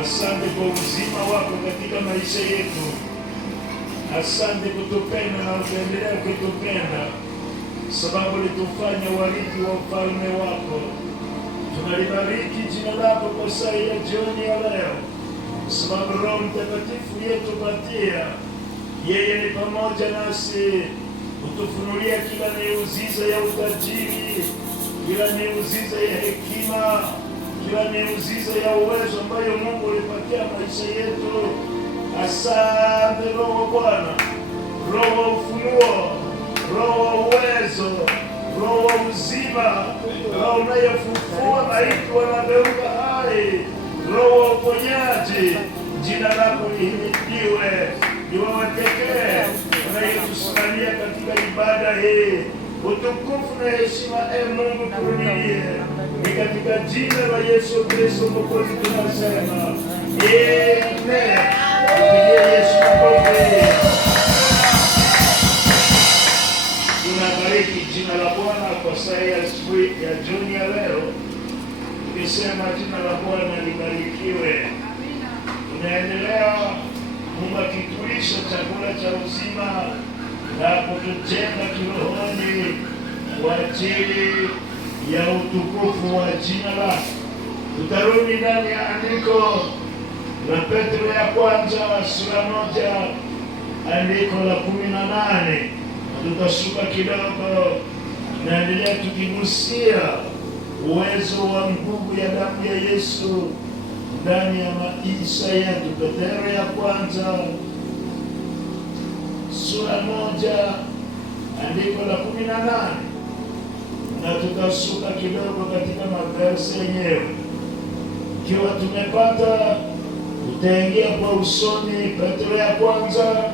Asante kwa uzima wako katika maisha yetu. Asante kutupenda na utaendelea kutupenda, sababu litufanya warithi wa ufalme wako. Tunalibariki jina lako kwa saa ya jioni ya leo, sababu Roho Mtakatifu yetupatia. Yeye ni pamoja nasi, kutufunulia kila miujiza ya utajiri, kila miujiza ya hekima, kila miujiza ya uwezo ambayo Mungu alipatia maisha yetu. Asante Roho Bwana, Roho wa ufunuo, Roho wa uwezo, Roho wa uzima, Roho unayefufua maiti wanageuka hai, Roho wa uponyaji. Jina lako lihimidiwe. Ni wewe pekee unayetusimamia katika ibada hii. Utukufu na heshima, Mungu turudilie. Ni katika jina la Yesu Kristo Mwokozi tunasema amen. Yesu makofi. Tunabariki jina la Bwana kwa saa ya asubuhi ya jioni ya leo, tukisema jina la Bwana libarikiwe. Tunaendelea Mungu akitulisha chakula cha uzima na kutujenga kirohoni kwa ajili ya utukufu wa jina lake. Tutarudi ndani ya andiko la Petro ya kwanza sura 1 andiko la 18. Tutashuka kidogo, naendelea tukigusia uwezo wa nguvu ya damu ya Yesu ndani ya maisha yetu. Petro ya kwanza sura 1 andiko la 18, na tutashuka kidogo katika maverse yenyewe. Ikiwa tumepata, tutaingia kwa usoni. Petro ya kwanza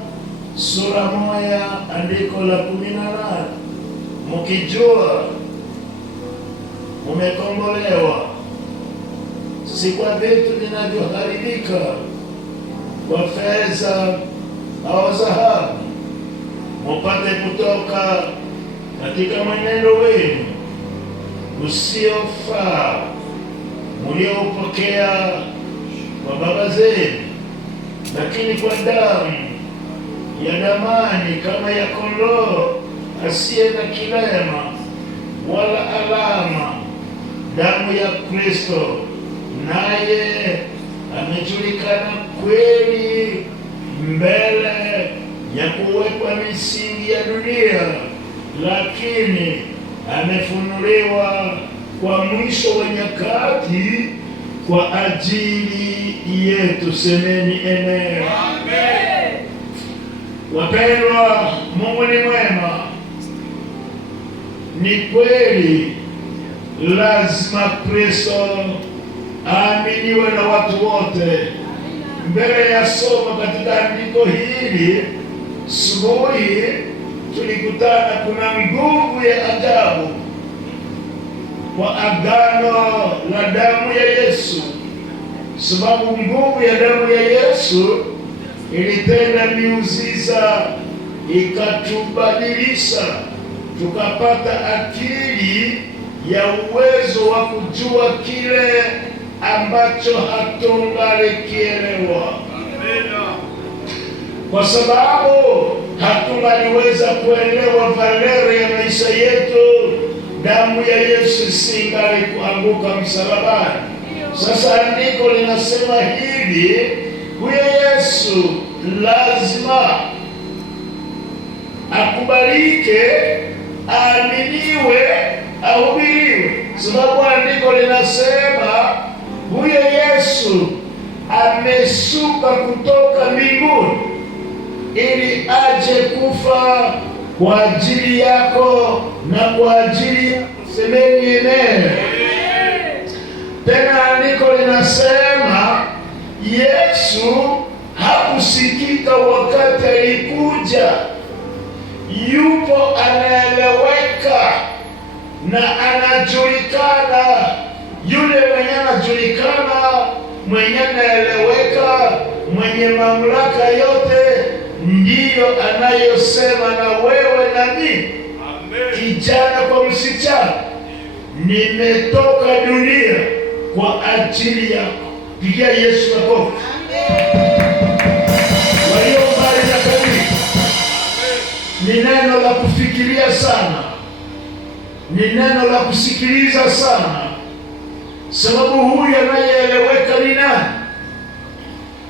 sura 1 andiko la 18. Mkijua umekombolewa si kwa vitu vinavyoharibika, kwa fedha au dhahabu, mupate kutoka katika mwenendo wenu usiofaa mlioupokea kwa baba zenu, lakini kwa damu ya damani kama ya kondoo asiye na kilema wala alama, damu ya Kristo. Naye amejulikana kweli mbele ya kuwekwa misingi ya dunia, lakini amefunuliwa kwa mwisho wa nyakati kwa ajili yetu. Semeni amen. Amen. Wapendwa, Mungu ni mwema. Ni kweli lazima Kristo aaminiwe na watu wote. Mbele ya somo katika andiko hili asubuhi tulikutana, kuna nguvu ya ajabu kwa agano la damu ya Yesu, sababu nguvu ya damu ya Yesu ilitenda miujiza, ikatubadilisha, tukapata akili ya uwezo wa kujua kile ambacho hatungalikielewa. Kwa sababu hatungaliweza kuelewa valere ya maisha yetu, damu ya Yesu singali kuanguka msalabani. Sasa andiko linasema hivi, huyo Yesu lazima akubalike, aaminiwe, ahubiriwe. sababu andiko linasema huyo Yesu ameshuka kutoka mbinguni ili aje kufa kwa ajili yako na kwa ajili yako. Semeni amen. Tena andiko linasema Yesu hakusikika wakati alikuja. Yupo anaeleweka na anajulikana. Yule mwenye anajulikana, mwenye anaeleweka, mwenye mamlaka yote, ndiyo anayosema na wewe na mimi. Kijana kwa msichana, nimetoka dunia kwa ajili yako. Pigia Yesu makofi. Walio mbali na karibu, ni neno la kufikiria sana, ni neno la kusikiliza sana, sababu huyu anayeeleweka ni nani?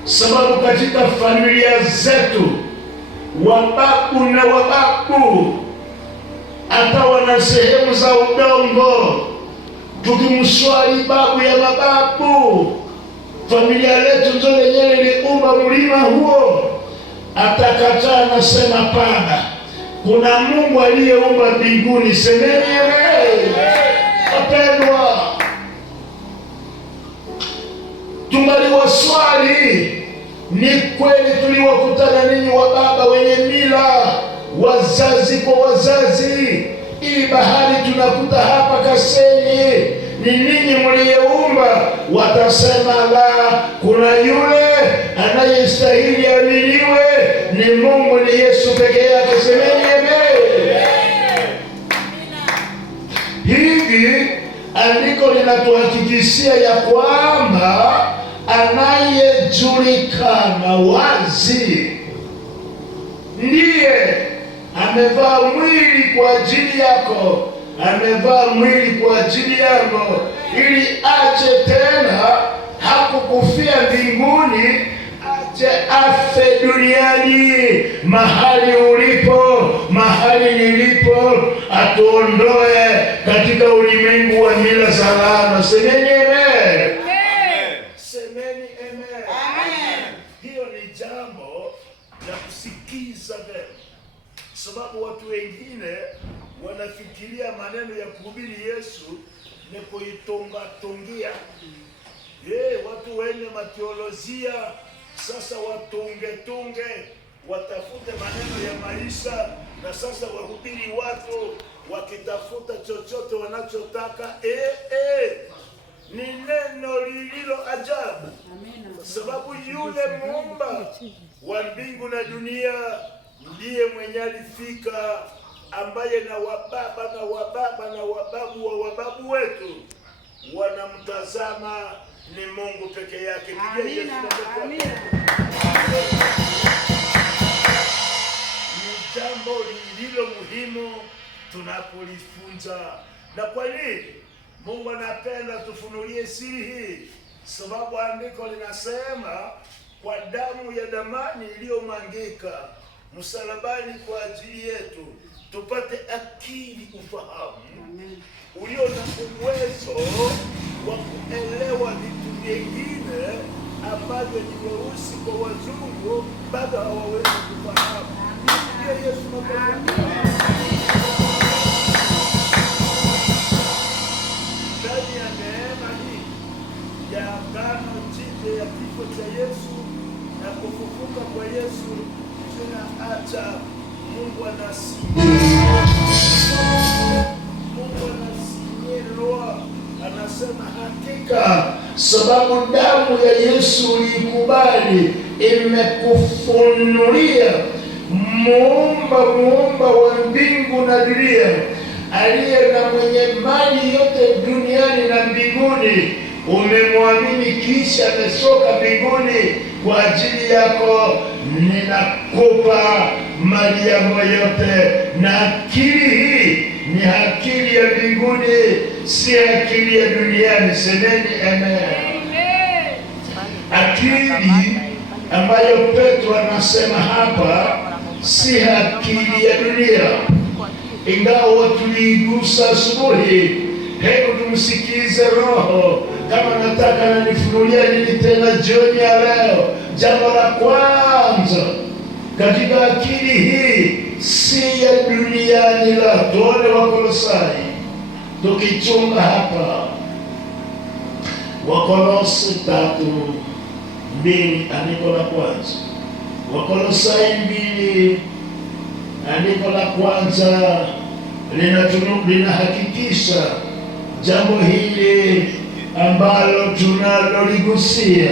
Sababu katika familia zetu, wababu na wababu hata wana sehemu za udongo. Tukimswali babu ya mababu, familia letu ndio lenyewe liliumba mlima huo, atakataa nasema pana, kuna Mungu aliyeumba mbinguni. Semeni amen. Wapendwa, tungaliwaswali. Ni kweli tuliwakutana ninyi wa baba wenye mila, wazazi kwa wazazi, ili bahari tunakuta hapa Kasenyi, ni ninyi mliyeumba. Watasema la, kuna yule anayestahili aminiwe, ni Mungu, ni Yesu peke yake. Semeni amen. Hivi andiko linatuhakikishia ya kwamba anayejulikana wazi ndiye amevaa mwili kwa ajili yako, amevaa mwili kwa ajili yangu, ili aje tena. Hakukufia mbinguni, aje afe duniani, mahali ulipo, mahali nilipo, atuondoe katika ulimwengu wa mila za laana. Semeni amen. Semeni amen. Hiyo ni jambo la kusikiza vema, sababu watu wengine wanafikiria maneno ya kuhubiri Yesu ni kuitungatungia. Watu wenye mateolojia sasa watunge, watafute maneno ya maisha, na sasa wahubiri watu wakitafuta chochote wanachotaka. Ni neno lililo ajabu, sababu yule Muumba wa mbingu na dunia ndiye mwenye alifika, ambaye na wababa na wababa na wababu wa wababu wetu wanamtazama. Ni Mungu peke yake. Ni jambo lililo muhimu tunapolifunza. Na kwa nini Mungu anapenda tufunulie siri hii? Sababu andiko linasema kwa damu ya damani iliyomwangika msalabani kwa ajili yetu, tupate akili, ufahamu ulio na uwezo wa kuelewa vitu vingine ambavyo ni weusi kwa wazungu bado hawawezi kufahamu. Ndiye Yesu ndani ya neema hii ya agano jipya ya kifo cha Yesu na kufufuka kwa Yesu, tunaacha Mungu anasinyelwa, anasema hakika, sababu damu ya Yesu ulikubali, imekufunulia muumba wa mbingu na dunia, aliye na mwenye mali yote duniani na mbinguni. Umemwamini kisha ameshuka mbinguni kwa ajili yako. Ninakupa mali yako yote, na akili hii ni akili ya mbinguni, si akili ya duniani. Semeni amen. Akili ambayo Petro anasema hapa si akili ya dunia, ingawa tuliigusa asubuhi. Hebu tumsikize Roho kama nataka nanifunulia nini tena jioni ya leo. Jambo la kwanza katika akili hii si ya duniani, la tuone Wakolosai tukichunga hapa, Wakolosai 3:2 andiko la kwanza. Wakolosai 2 andiko la kwanza linahakikisha jambo hili ambalo tunaloligusia.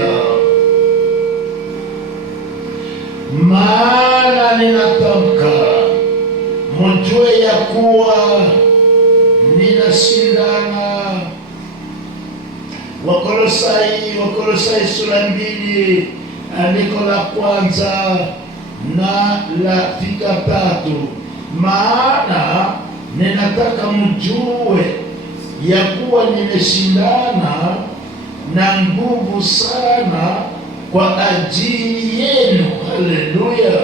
Maana ninatamka mjue ya kuwa ninashindana. Wakolosai sura 2 andiko la kwanza na la 3. Maana ninataka mjue ya kuwa nimeshindana na nguvu sana kwa ajili yenu. Haleluya!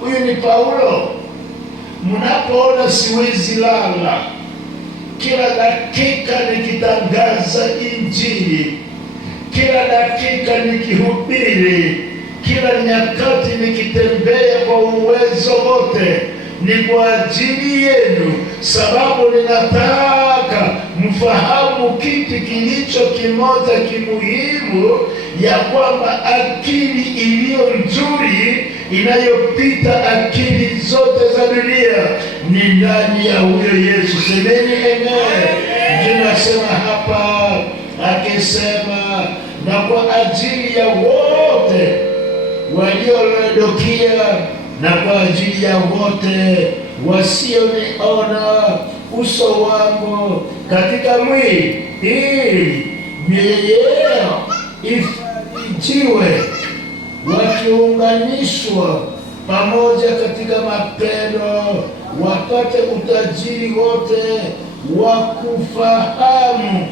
Huyu ni Paulo. Mnapoona siwezi lala, kila dakika nikitangaza Injili, kila dakika nikihubiri, kila nyakati nikitembea kwa uwezo wote, ni kwa ajili yenu, sababu ninataka mfahamu kitu kilicho kimoja kimuhimu, ya kwamba akili iliyo nzuri inayopita akili zote za dunia ni ndani ya huyo Yesu. Semeni amen. Tunasema hapa akisema, na kwa ajili ya wote waliolaodikia, na kwa ajili ya wote wasioniona uso wangu katika mwili, ili mioyo yao ifarijiwe, wakiunganishwa pamoja katika mapendo, wapate utajiri wote wa kufahamu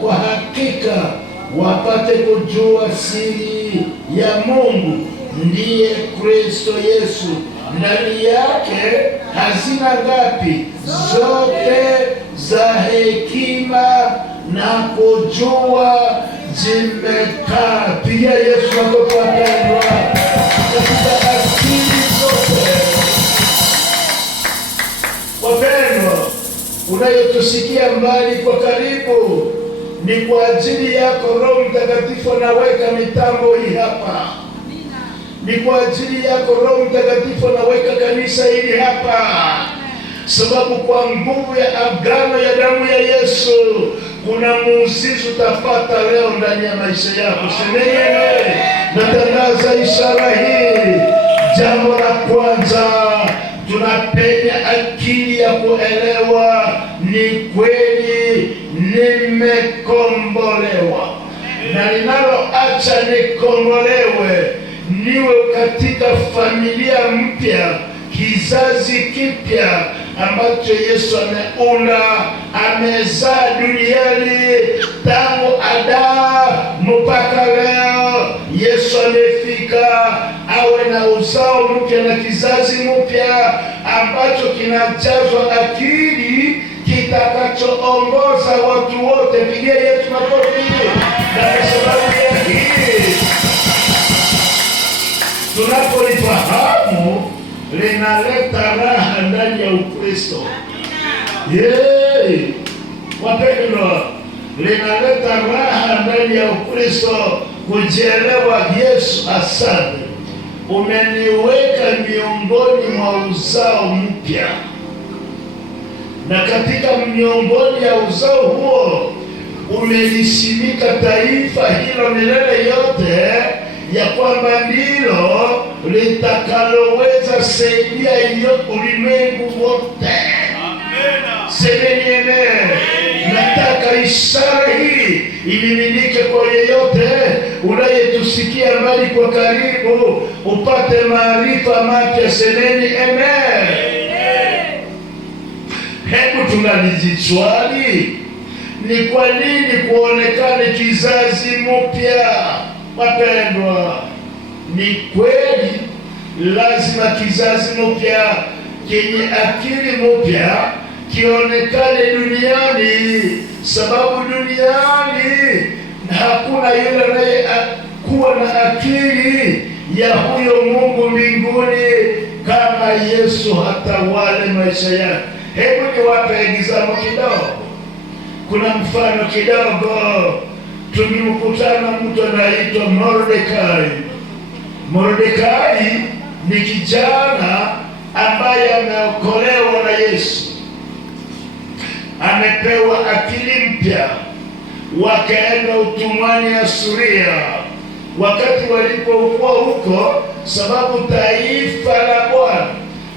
kwa hakika, wapate kujua siri ya Mungu, ndiye Kristo Yesu. Ndani yake hazina ngapi zote za hekima na kujua zimekaa. Piga Yesu makofi wapendwa. Katika akili zote wapendwa, unayotusikia mbali kwa karibu, ni kwa ajili yako. Roho Mtakatifu anaweka mitambo hii hapa, ni kwa ajili yako. Roho Mtakatifu anaweka kanisa hili hapa, sababu kwa nguvu ya agano ya damu ya Yesu kuna muujiza utapata leo ndani ya maisha yako. Semeni, natangaza ishara hii. Jambo la kwanza, tunapenya akili ya kuelewa ni kweli nimekombolewa, na linaloacha nikombolewe niwe katika familia mpya, kizazi kipya ambacho Yesu ameunda, amezaa duniani tangu Adamu mpaka leo. Yesu amefika awe na uzao mpya na kizazi mpya ambacho kinajazwa akili, kitakachoongoza watu wote. Pigia Yesu makofi. Na kwa sababu ya hii, tunapolifahamu linaleta raha ndani ya Ukristo. Wapendwa, linaleta raha ndani ya Ukristo kujielewa. Yesu, asante, umeniweka miongoni mwa uzao mpya, na katika miongoni ya uzao huo umelisimika taifa hilo milele yote, ya kwamba ndilo litakaloweza saidia hiyo ulimwengu wote. Semeni amen. Nataka ishara hii imiminike kwa yeyote unayetusikia mbali kwa karibu, upate maarifa mapya. Semeni amen. Hebu tunaliziswali, ni kwa nini kuonekane kizazi mpya? Wapendwa, ni kweli lazima kizazi mpya chenye akili mpya kionekane duniani, sababu duniani hakuna yule anayekuwa na akili ya huyo Mungu mbinguni kama Yesu hatawale maisha yake. Hebu niwape example kidogo. Kuna mfano kidogo. Tulimkutana mtu anaitwa Mordekai. Mordekai ni kijana ambaye ameokolewa na Yesu, amepewa akili mpya, wakaenda utumwani Asuria. Wakati walipokuwa huko, sababu taifa la Bwana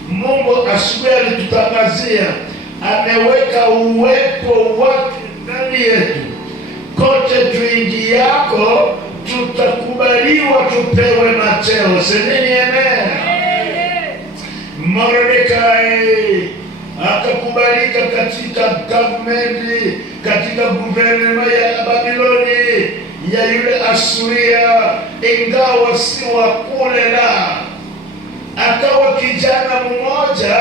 Mungu asubuhi alitutangazia, ameweka uwepo wake ndani yetu, kote tuingiako tutakubaliwa tupewe macheo. Semeni amen. Mordekai akakubalika katika government, katika guvernema ya Babiloni ya yule Asuria, ingawa si wa kule, la akawa kijana mmoja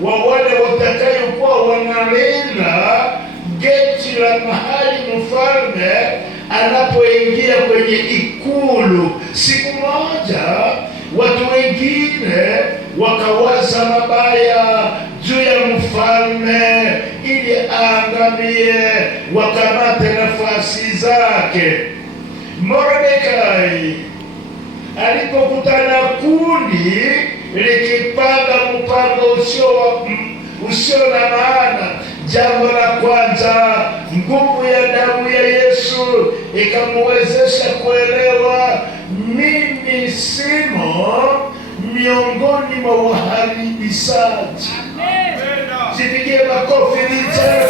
wa wale watakayokuwa wanalinda geti la mahali mfalme anapoingia kwenye ikulu. Siku moja watu wengine wakawaza mabaya juu ya mfalme ili aangamie, wakamate nafasi zake. Mordekai alipokutana kundi likipanga mpango usio na maana, jambo la kwanza, nguvu ya damu ya Yesu ikamwezesha kuelewa, mimi simo miongoni mwa waharibishaji. Jipigie makofi vijana.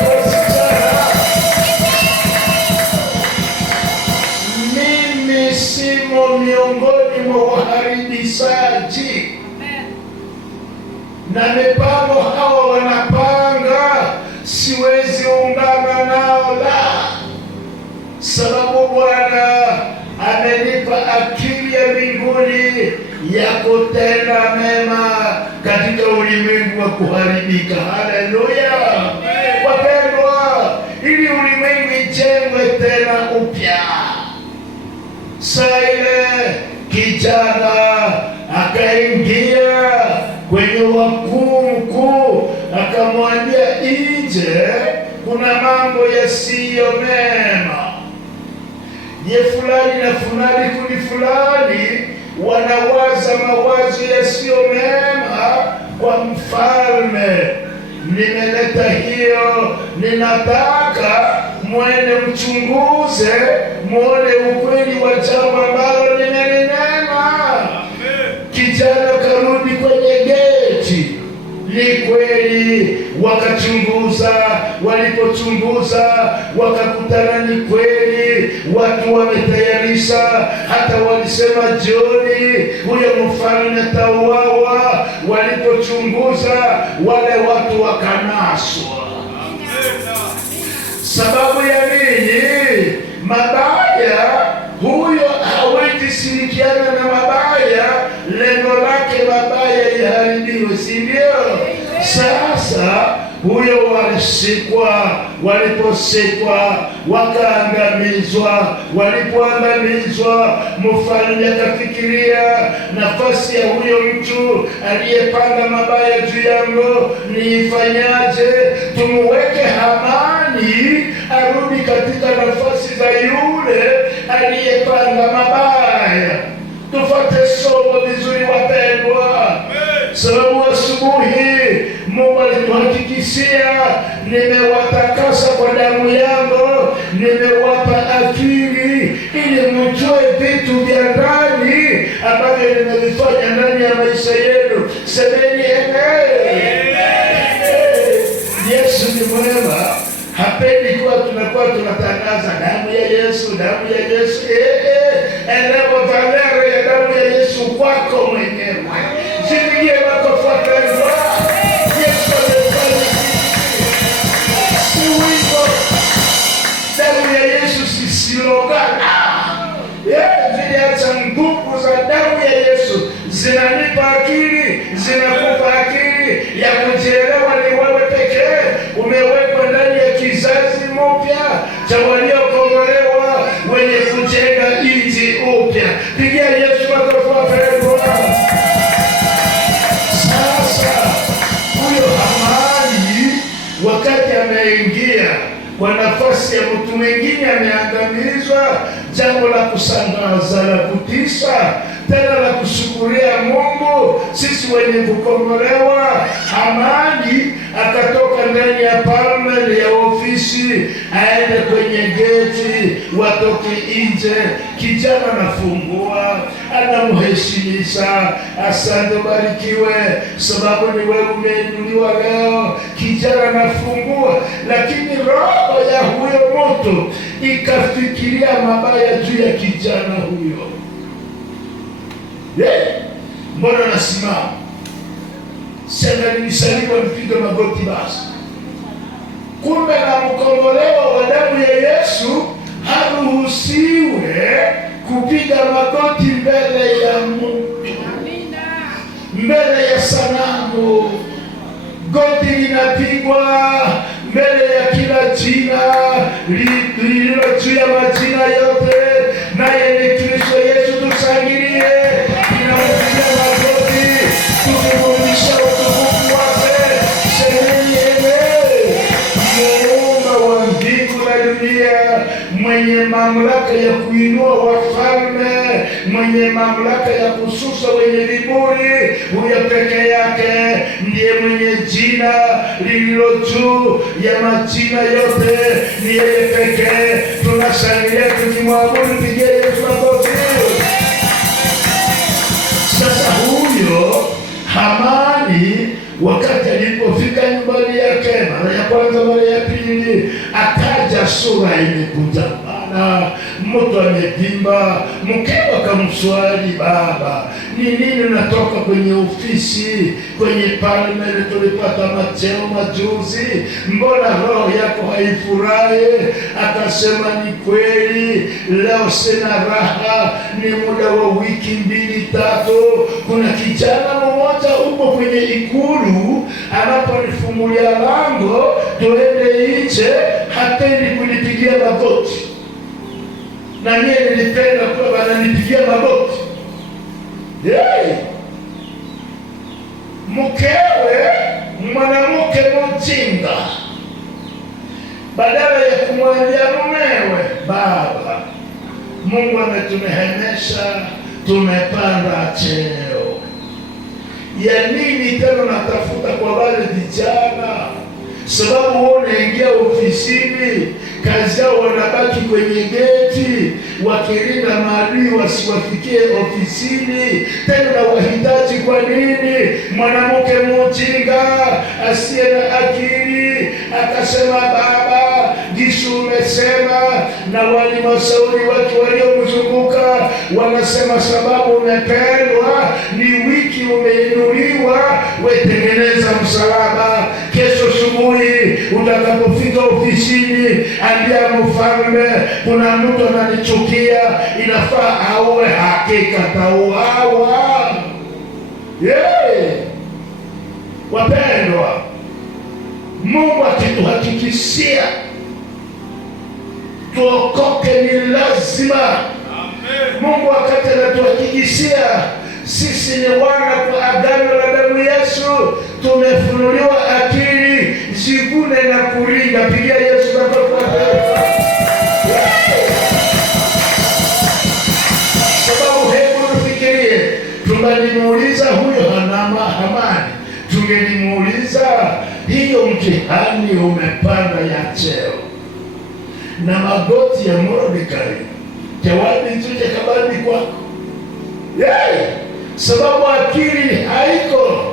Mimi simo miongoni mwa waharibishaji. Na mipango hawa wanapanga, siwezi ungana nao, la sababu Bwana amenipa akili ya mbinguni ya kutenda mema katika ulimwengu wa kuharibika. Haleluya wapendwa, ili ulimwengu ijengwe tena upya. Saa ile kijana akaingia kwenye wakuu mkuu, akamwambia, nje kuna mambo yasiyo mema. Ye fulani na fulani, kundi fulani wanawaza mawazo yasiyo mema kwa mfalme. Nimeleta hiyo, ninataka mwende mchunguze, muone ukweli wa jambo ambalo nimelinena. Kijana karudi kwenye geti. Ni kweli, wakachunguza. Walipochunguza wakakutana ni kweli, watu wametayarisha. Hata walisema jioni huyo mfalme atauawa. Walipochunguza wale watu wakanaswa. Sababu ya nini? Mabaya. Huyo hawezi shirikiana na mabaya, lengo lake mabaya yaharibiwe, si ndio? Sasa huyo walishikwa, waliposhikwa wakaangamizwa. Walipoangamizwa, mfalme akafikiria, nafasi ya huyo mtu aliyepanga mabaya juu yangu niifanyaje? Tumuweke Hamani arudi katika nafasi za yule aliyepanga mabaya. Tufuate somo vizuri wapendwa, sababu asubuhi Mungu alituhakikishia, nimewatakasa kwa damu yangu, nimewapa akili ili mjue vitu vya ndani ambavyo nimevifanya ndani ya maisha yenu. Semeni amen. Yesu ni mwema. Hapendi kuwa tunakuwa tunatangaza damu ya Yesu, damu ya Yesu. Elewa valere ya damu ya Yesu kwako mwenyewe. Jipigie makofi wapendwa. Yesu amefanya si wimbo. Damu ya Yesu si slogan. Ziliacha nguvu za damu ya Yesu zinanipa akili, zinakupa akili ya kujielewa ni wewe pekee umewekwa ndani ya kizazi mpya cha waliokombolewa wenye kujenga nchi upya. Pigia Yesu makofi wapendwa. Sasa huyo Hamani wakati ameingia kwa nafasi ya mtu mwingine ameangamizwa, jambo la kusangaza, la kutisha, tena la kushukuria Mungu, sisi wenye kukombolewa. Hamani akatoka ndani ya palme ya ofisi aende kwenye geti, watoke nje. Kijana anafungua, anamheshimisha, asante, barikiwe, sababu ni wewe umeinuliwa leo. Kijana anafungua, lakini roho ya huyo mtu ikafikiria mabaya juu ya kijana huyo. Mbona nasimama? Sasa nilisaliwa mpige magoti basi. Kumbe na mkombolewa wa damu ya Yesu haruhusiwe kupiga magoti mbele ya Mungu, mbele ya sanamu. Goti linapigwa mbele ya kila jina lililo juu ya majina yote, naye ni Kristo Yesu. Tushangilie, tunapiga magoti tukimrudisha utukufu wake. Semeni amen. Muumba wa mbingu na dunia, mwenye mamlaka ya kuinua wafalme, mwenye mamlaka ya kususa wenye viburi, huyo peke yake ndiye mwenye jina lililo juu ya majina yote, ni yeye pekee. Tunashangilia tukimwabudu. Pigia Yesu makofi. Sasa huyo Hamani wakati alipofika nyumbani yake mara ya kwanza, mara ya pili, akaja sura imekunjamana, mtu amevimba. Mkewe akamswali, baba, ni nini unatoka kwenye ofisi, kwenye palme tulipata macheo majuzi, mbona roho yako haifurahi? Akasema, ni kweli leo sina raha, ni muda wa wiki 2-3. Kuna kijana mmoja huko kwenye ikulu, anaponifungulia lango tuende nje, hapendi kunipigia magoti, na mimi nilipenda kwa wananipigia magoti. Mkewe mwanamke mjinga, badala ya kumwambia mumewe, baba, Mungu ametunehemesha, tumepanda cheo, ya nini tena natafuta kwa wale vijana? Sababu unaingia ofisini, kazi yao wanabaki kwenye geti wakilinda maadui wasiwafikie ofisini. Tena wahitaji kwa nini? Mwanamke mjinga asiye na akili akasema, baba, Yesu umesema, na walimashauri watu waliomzunguka wanasema, sababu umependwa, ni wiki umeinuliwa, wetengeneza msalaba. Kesho asubuhi utakapofika ofisini, ambia mfalme, kuna mtu ananichukia, inafaa auwe, hakika tauawa. Wapendwa, Mungu akituhakikishia tuokoke ni lazima. Mungu wakati anatuhakikishia sisi ni wana kwa agano la damu Yesu, tumefunuliwa akili zigune na kuringa. Pigia Yesu makofi. Sababu hebu tufikirie, tungalimuuliza huyo Hamani, tungelimuuliza hiyo mtihani umepanda ya cheo na magoti ya Mordekai, jawabi tuje kabali kwako. Sababu akili haiko,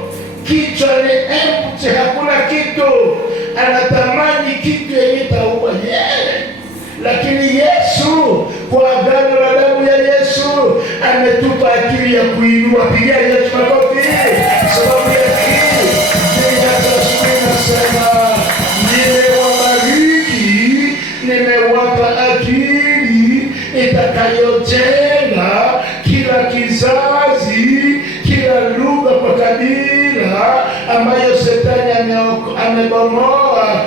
kichwa ni empty, hakuna kitu, anatamani kitu yenye taua lakini Yesu kwa agano la damu ya Yesu ametupa akili ya kuinua. Pigia Yesu makofi. Sababu ya akili nasema, nimewabariki, nimewapa akili itakayojenga kila kizazi, kila lugha kwa kabila ambayo Shetani amebomoa.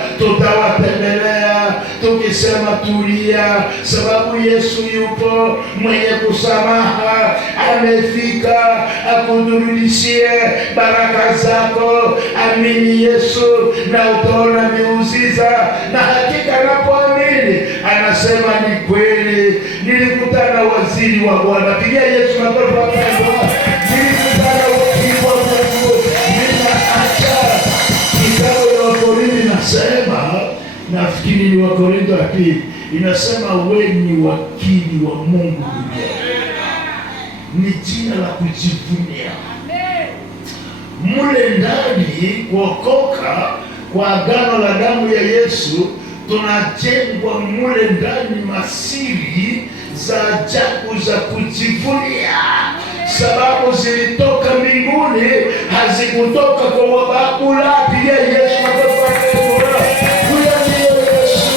tukisema tulia, sababu Yesu yupo mwenye kusamaha, amefika akudurudishie baraka zako. Amini Yesu na utaona miujiza, na hakika anapoamini anasema ni kweli, nilikutana waziri wa Bwana. Pigia Yesu makofi wapendwa. Nilikutana waziri wa Mungu. Ninaacha kitabu ya Wakorintho inasema, nafikiri ni Wakorintho wa pili, inasema wewe ni wakili wa Mungu duniani. Ni jina la kujivunia. Mule ndani kuokoka kwa agano la damu ya Yesu, tunajengwa mule ndani masiri za ajabu za kujivunia, sababu zilitoka mbinguni, hazikutoka kwa wababu. La, pigia Yesu makofi. Huyo ndiyo Yesu.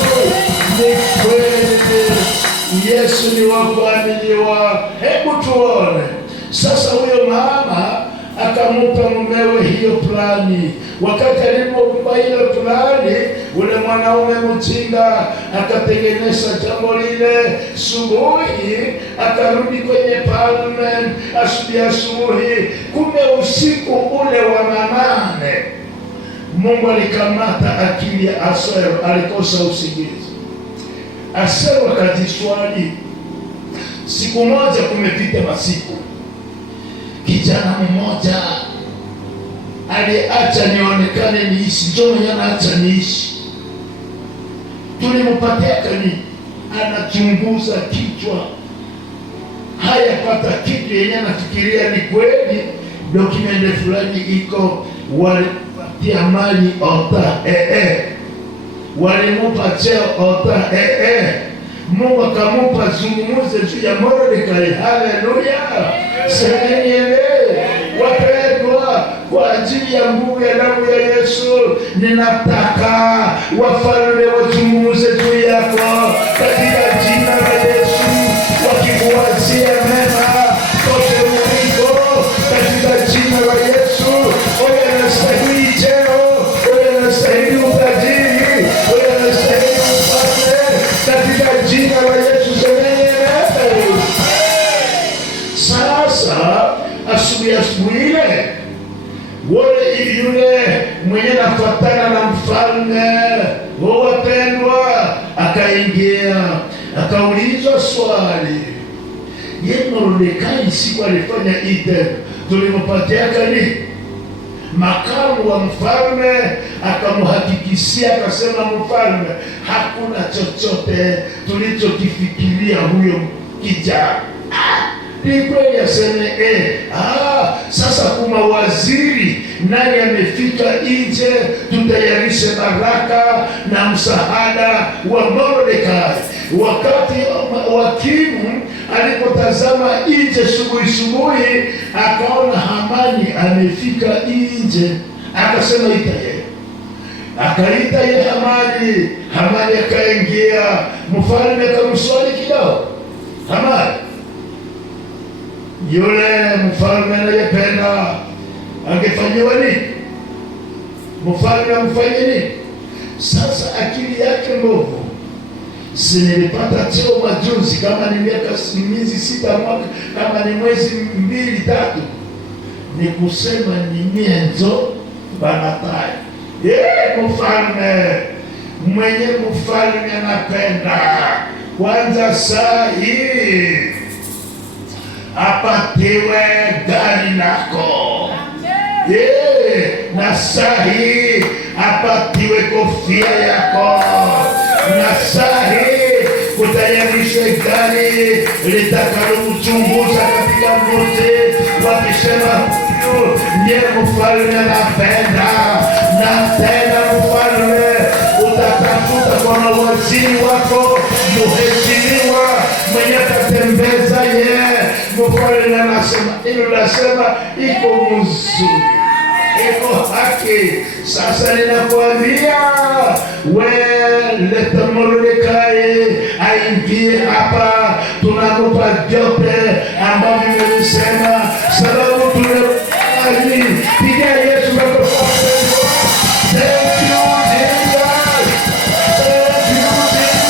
Ni kweli Yesu ni wa kuaminiwa. Hebu tuone sasa, huyo mama akamupa mumewe hiyo plani. Wakati alipompa hiyo plani, ule mwanaume mjinga akatengeneza jambo lile. Subuhi akarudi kwenye palme, asubuhi. Kumbe usiku ule wa manane, Mungu alikamata akili ya Asero, alikosa usingizi. Asero akajiswali. Siku moja, kumepita masiku, kijana mmoja aliacha nionekane niishi, njoo mwenye anaacha niishi. Tulimpatia kani, anachunguza kichwa, hayapata kitu yenye anafikiria ni kweli. Dokumenti fulani iko, walipatia mali ota walimupa cheo ota Mungu akamupa zungumuze juu ya Mordekai. Haleluya, semeni wapendwa, kwa ajili ya nguvu ya damu ya Yesu, ninataka wafalme wazungumuze juu yako katika jina la Yesu, wakikuwazia mema kote uliko katika jina la Yesu. Wewe unastahili cheo, wewe unastahili utajiri, wewe unastahili ufalme katika jina la Yesu. Sasa asubuhi ile, wale yule mwenye nafuatana na mfalme, wapendwa, akaingia, akaulizwa swali. Yeye Mordekai siku alifanya ite, tulimpatia kani makamu wa mfalme, akamhakikishia, akasema, mfalme, hakuna chochote tulichokifikiria huyo kijana. Ni kweli, aseme sasa kuma waziri nani amefika nje, tutayarishe baraka na msaada wa Mordekai. Wakati wakimu alipotazama nje subuhi, akaona Hamani amefika nje, akasema ita yeye. Akaita yeye Hamani. Hamani akaingia. Mfalme akamswali kidogo Hamani. Yule mfalme anayependa angefanyiwa nini? Mfalme amfanye nini? Sasa akili yake mbovu. Si nilipata cheo majuzi, kama ni miezi 6 mwaka, kama ni mwezi 2-3, ni kusema ni mienzo banatai. Mfalme mwenye mfalme anapenda kwanza saa hii apatiwe gari lako. Na saa hii apatiwe kofia yako. Na saa hii kutayarishwe gari litakalomchunguza katika mbuzi, wakisema huyu ndiye mfalme anapenda. Na tena mfalme utatafuta kwa mawaziri wako mheshimiwa mwenye katembeza yeye. Mfalme anasema hilo, nasema iko mzuri, iko haki. Sasa ninakuambia leta Mordekai aingie hapa, tunakupa vyote ambavyo nimesema, sababu tunakubali. Pigia Yesu makofi. Thank you Jesus. Thank you Jesus.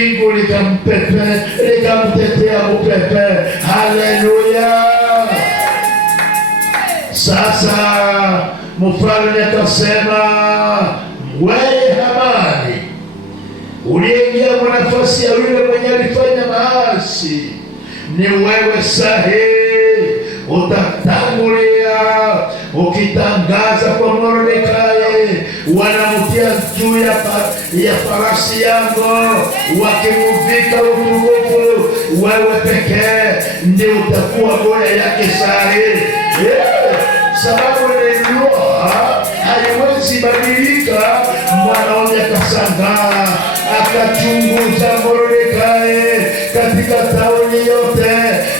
mbingu likamtetea upepe. Haleluya! Sasa mfalme akasema, wewe Hamani uliyeingia kwa nafasi ya yule mwenye alifanya maasi, ni wewe sahihi utatangulia ukitangaza kwa Mordekai, wanamtia juu ya farasi yangu, wakimuvika utukufu. Wewe pekee ndiye utakuwa goya yake sahihi. Sababu ni ndoa haiwezi badilika. Mwanaume akasangaa, akachunguza Mordekai katika tauni yote.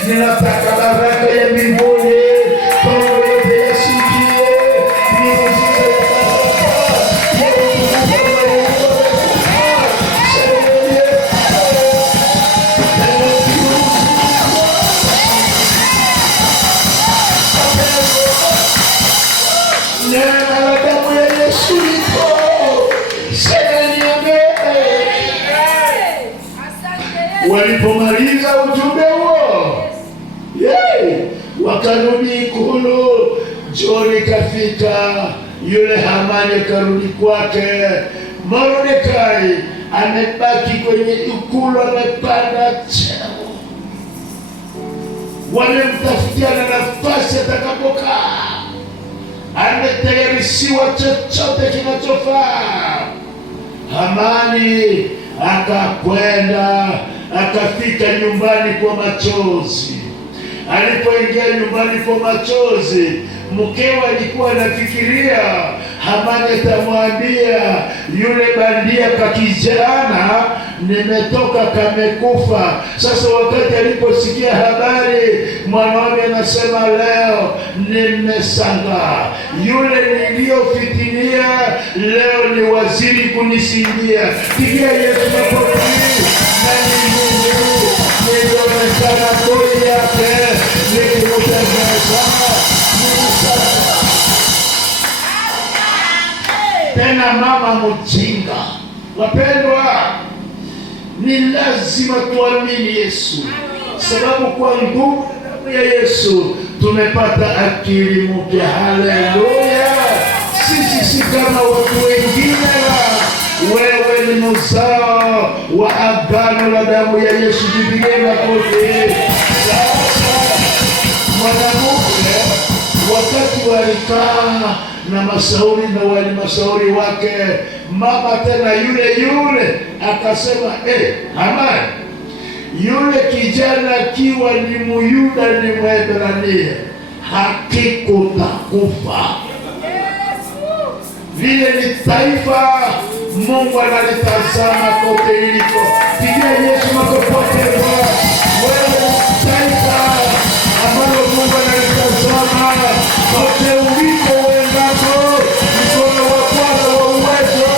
Ninataka baraka ya mbinguni kwa yote yasikie, miujiza ya neno la damu ya Yesu liko. Walipomaliza ujumbe huo, wakarudi ikulu. Jioni kafika, yule Hamani akarudi kwake. Mordekai amebaki kwenye ikulu, amepanda cheo. Wamemtafutia na nafasi atakapokaa, ametayarishiwa chochote kinachofaa. Hamani akakwenda akafika nyumbani kwa machozi. Alipoingia nyumbani kwa machozi, mkewe alikuwa anafikiria Hamani atamwambia yule bandia kakijana, nimetoka kamekufa. Sasa wakati aliposikia habari, mwanaume anasema, leo nimeshangaa, yule niliyofitinia leo ni waziri kunisindia. Pigia Yesu makofi. Nani Mungu nilionekana kweli yake nikimtembeza tena mama mjinga. Wapendwa, ni lazima tuamini Yesu, sababu kwa nguvu ya Yesu tumepata akili mpya. Haleluya! Sisi si kama watu wengine. Wewe ni mzao wa agano la damu ya Yesu. Jipigie makofi. Sasa mwanamke wakati walikaa na mashauri na walimashauri wake, mama tena yule akasema, Hamani, yule kijana akiwa ni Myuda ni Mwebrania, hakikutakufa. Vile ni taifa Mungu analitazama kote iliko. Pigia Yesu makofi. Wewe taifa ambalo Mungu analitazama kote uliko uendako. Mkono wa Bwana wa uwezo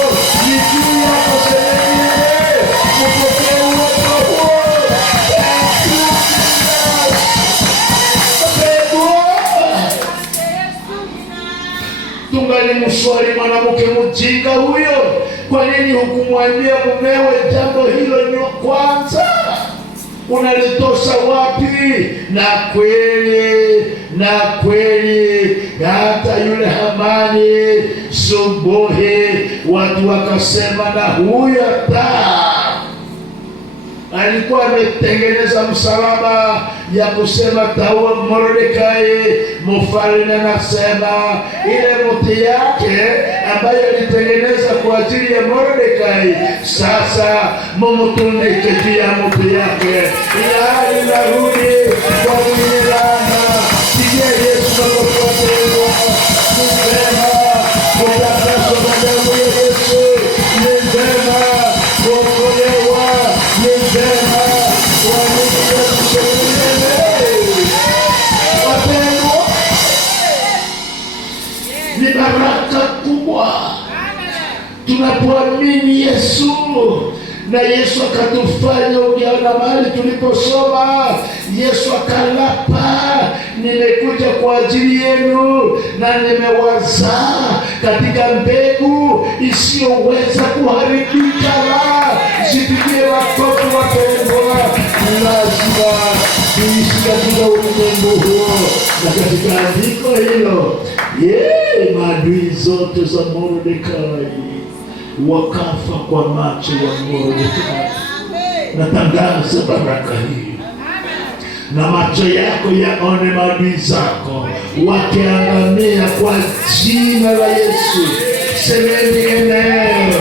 ni juu yako sehemu. Mpokee uwezo huo. Tungali mswali mwanamke mjinga huyo, kwa nini hukumwambia mumewe jambo hilo ni kwanza? Unalitosha wapi? Na kweli hata yule Hamani subuhi watu wakasema, na huyo alikuwa ametengeneza msalaba ya kusema taua Mordekai. Mfalme anasema ile mti yake ambayo alitengeneza kwa ajili ya Mordekai, sasa mumutundike juu ya mti yake. Ilhali narudi kwa milana. Pigia Yesu makofi. Ni vema kutakaswa na damu ya Yesu. Ni vema kuokolewa. Ni vema kuamini Yesu. Ni baraka kubwa tunapoamini Yesu, na Yesu akatufanya. Ukiona mahali tuliposoma, Yesu akalapa, nimekuja kwa ajili yenu na nimewazaa katika mbegu isiyoweza kuharibika. Zipigie makofi. wapendwa, ni lazima tuishi katika ulimwengu huo, na katika andiko hilo maadui zote za Mordekai wakafa kwa macho ya Mordekai. Natangaza baraka hii, na macho yako yaone maadui zako wakiangamia kwa jina la Yesu. Semeni eneo,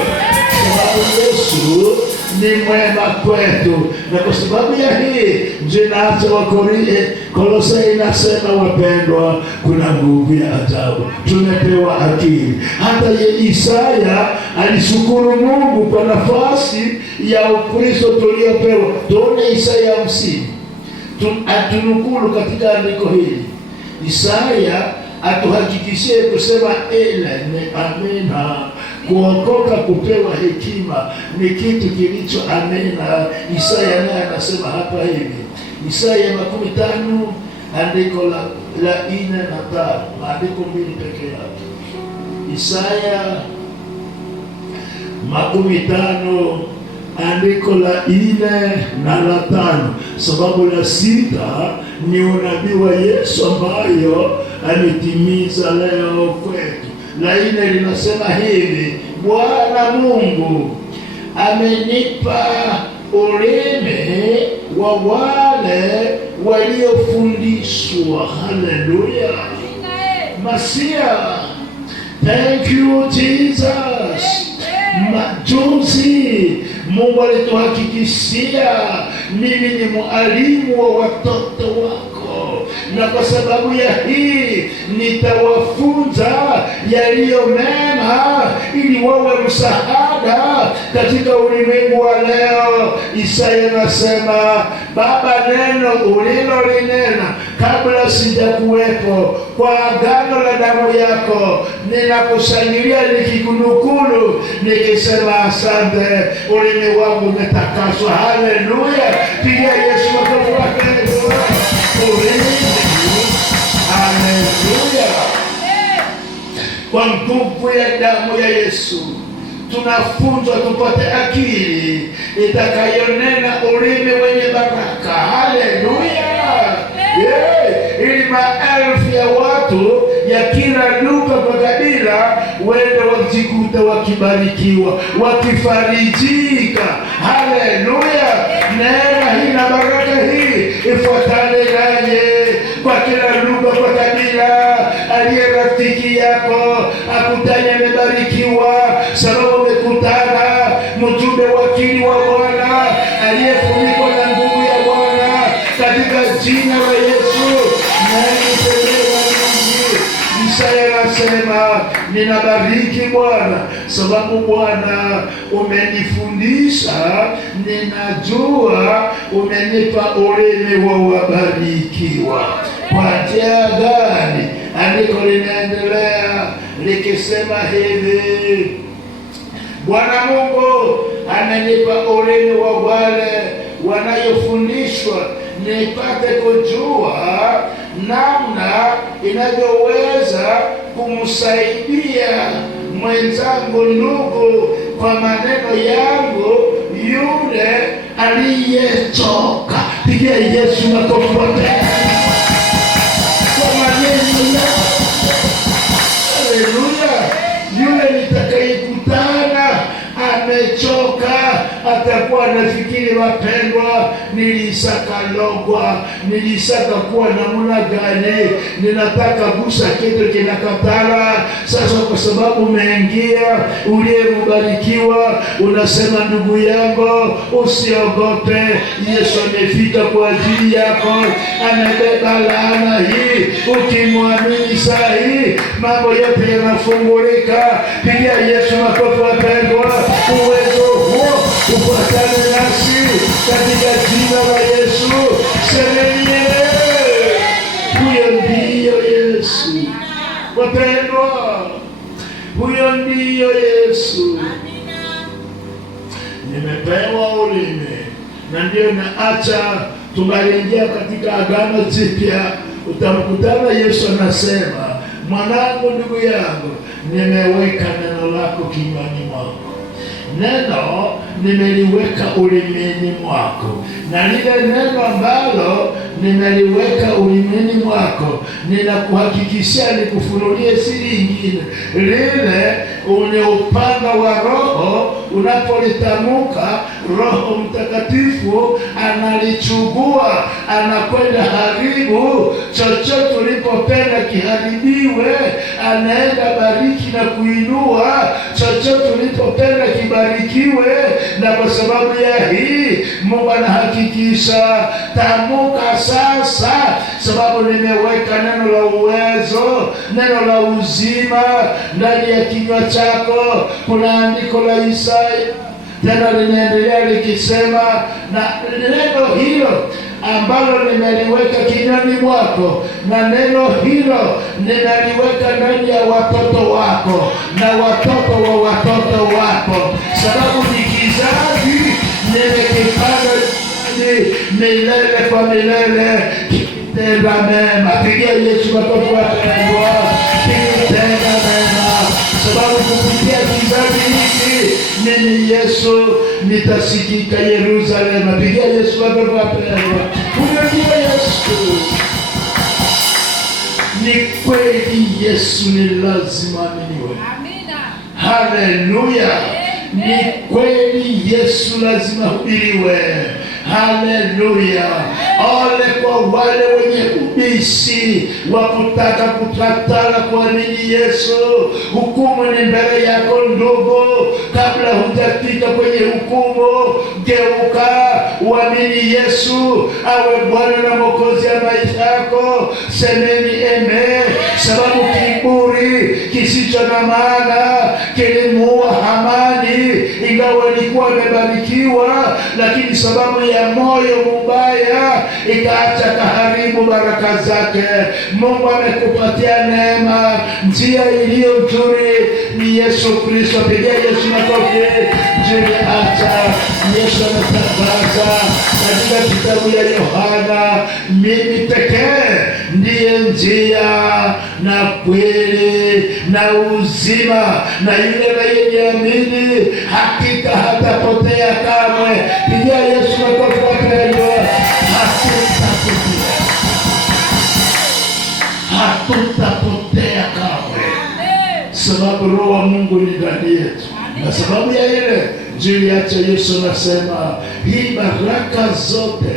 sababu Yesu ni mwema kwetu, na kwa sababu ya hii mjinaacha Kolosai inasema, wapendwa, kuna nguvu ya ajabu, tumepewa akili. Hata Isaya alishukuru Mungu kwa nafasi ya Ukristo tuliopewa. Tuone Isaya 50 atunukulu katika andiko hili. Isaya atuhakikishie kusema amena. Kuokoka, kupewa hekima ni kitu kilicho amena. Isaya naye anasema hapa hivi, Isaya 15 andiko la 4 na 5, maandiko mbili peke yake. Isaya 15 andiko la 4 na la 5. Sababu la 6 ni unabii wa Yesu ambayo ametimiza leo kwetu. La 4 linasema hivi, Bwana Mungu amenipa ulimi wa wale waliofundishwa. Haleluya, Masia. Thank you Jesus. Majuzi Mungu alituhakikishia, mimi ni mwalimu wa watoto wako, na kwa sababu ya hii nitawafunza yaliyo mema, ili wawe msaada katika ulimwengu wa leo. Isaya nasema, Baba, neno ulilolinena kabla sijakuwepo, kwa agano la damu yako, ninakushangilia nikikunukulu, nikisema asante. Ulimi wangu umetakaswa. Haleluya, pigia Yesu makofi wapendwa. Haleluya. Kwa nguvu ya damu ya Yesu tunafunzwa tupate akili itakayonena ulimi wenye baraka. Haleluya. Ili maelfu ya watu ya kila lugha kwa kabila wende wajikuta wakibarikiwa, wakifarijika. Haleluya. Neema hii na baraka hii ifuatane naye kwa kila lugha kwa kabila. Aliye rafiki yako akutane amebarikiwa, sababu umekutana mjumbe wakili wa Bwana aliyefunikwa na nguvu ya Bwana, katika jina la Yesu. Isaya anasema, ninabariki Bwana sababu Bwana umenifundisha, ninajua umenipa ulimi wa wabarikiwa. Kwa njia gani? Andiko linaendelea likisema hivi, Bwana Mungu amenipa ulimi wa wale wanayofundishwa, nipate kujua namna inavyoweza kumsaidia mwenzangu ndugu kwa maneno yangu yule aliyechoka. Pigia Yesu makofi wote. Kwa maneno yangu. Haleluya. Yule nitakayekutana amechoka, atakuwa nafikiri, wapendwa, nilisaka logwa, nilisaka kuwa namna gani, ninataka gusa kitu kinakatala. Sasa kwa sababu umeingia, uliyembarikiwa, unasema ndugu yangu usiogope, Yesu amefika kwa ajili yako, amebeba laana hii. Ukimwamini saa hii mambo yote yanafungulika. Pigia Yesu makofi wapendwa. Uwezo huo ufuatane nasi katika jina la Yesu. Semeni, huyo ndiyo Yesu wapendwa, huyo ndiyo Yesu. Nimepewa ulimi, na ndio naacha tunaingia katika agano jipya. Utamkutana Yesu anasema, mwanangu, ndugu yangu, nimeweka neno lako kinywani mwako. neno nimeliweka ulimini mwako, na lile neno ambalo nimeliweka ulimini mwako, ninakuhakikishia nikufunulie siri nyingine. Lile ni upanga wa Roho, unapolitamuka Roho Mtakatifu analichugua, anakwenda haribu chochote ulipopenda kiharibiwe, anaenda bariki na kuinua chochote ulipopenda kibarikiwe. Na kwa sababu ya hii Mungu anahakikisha, tamuka sasa, sababu nimeweka neno la uwezo, neno la uzima ndani ya kinywa chako. Kuna andiko la Isaya tena linaendelea likisema, na neno hilo ambalo nimeliweka kinywani mwako, na neno hilo nimeliweka ndani ya watoto wako na watoto wa watoto wako, sababu ni kizazi nimekipanda milele kwa milele, kitenda mema. Pigia Yesu makofi wapendwa, kitenda mema, sababu kupitia kizazi hiki mimi Yesu nitasikika Yerusalemu. Pigia Yesu makofi wapendwa. Huyo ndiye Yesu. Ni kweli Yesu ni lazima aminiwe. Amina. Haleluya. Ni kweli Yesu lazima hubiriwe. Haleluya. Ole kwa wale wenye ubishi wa kutaka kukatala kuamini Yesu. Hukumu ni mbele yako ndugu. Kabla hujafika kwenye hukumu, geuka uamini Yesu awe Bwana na Mwokozi ya maisha yako. Semeni amen, sababu kiburi kisicho na maana kilimuua Hamani, ingawa alikuwa amebarikiwa, lakini sababu ya moyo mubaya ikaacha kaharibu baraka zake. Mungu amekupatia neema, njia iliyo nzuri ni Yesu Kristo. Pigia Yesu makofi. Njia acha Yesu anatangaza katika kitabu ya Yohana, mimi pekee ndiye njia na kweli na uzima, na yule anayeniamini hakika hatapotea kamwe. Pigia Yesu makofi wapendwa. Hatutapotea kamwe, sababu Roho wa Mungu ni ndani yetu. Na sababu ya ile njia acha Yesu nasema, hii baraka zote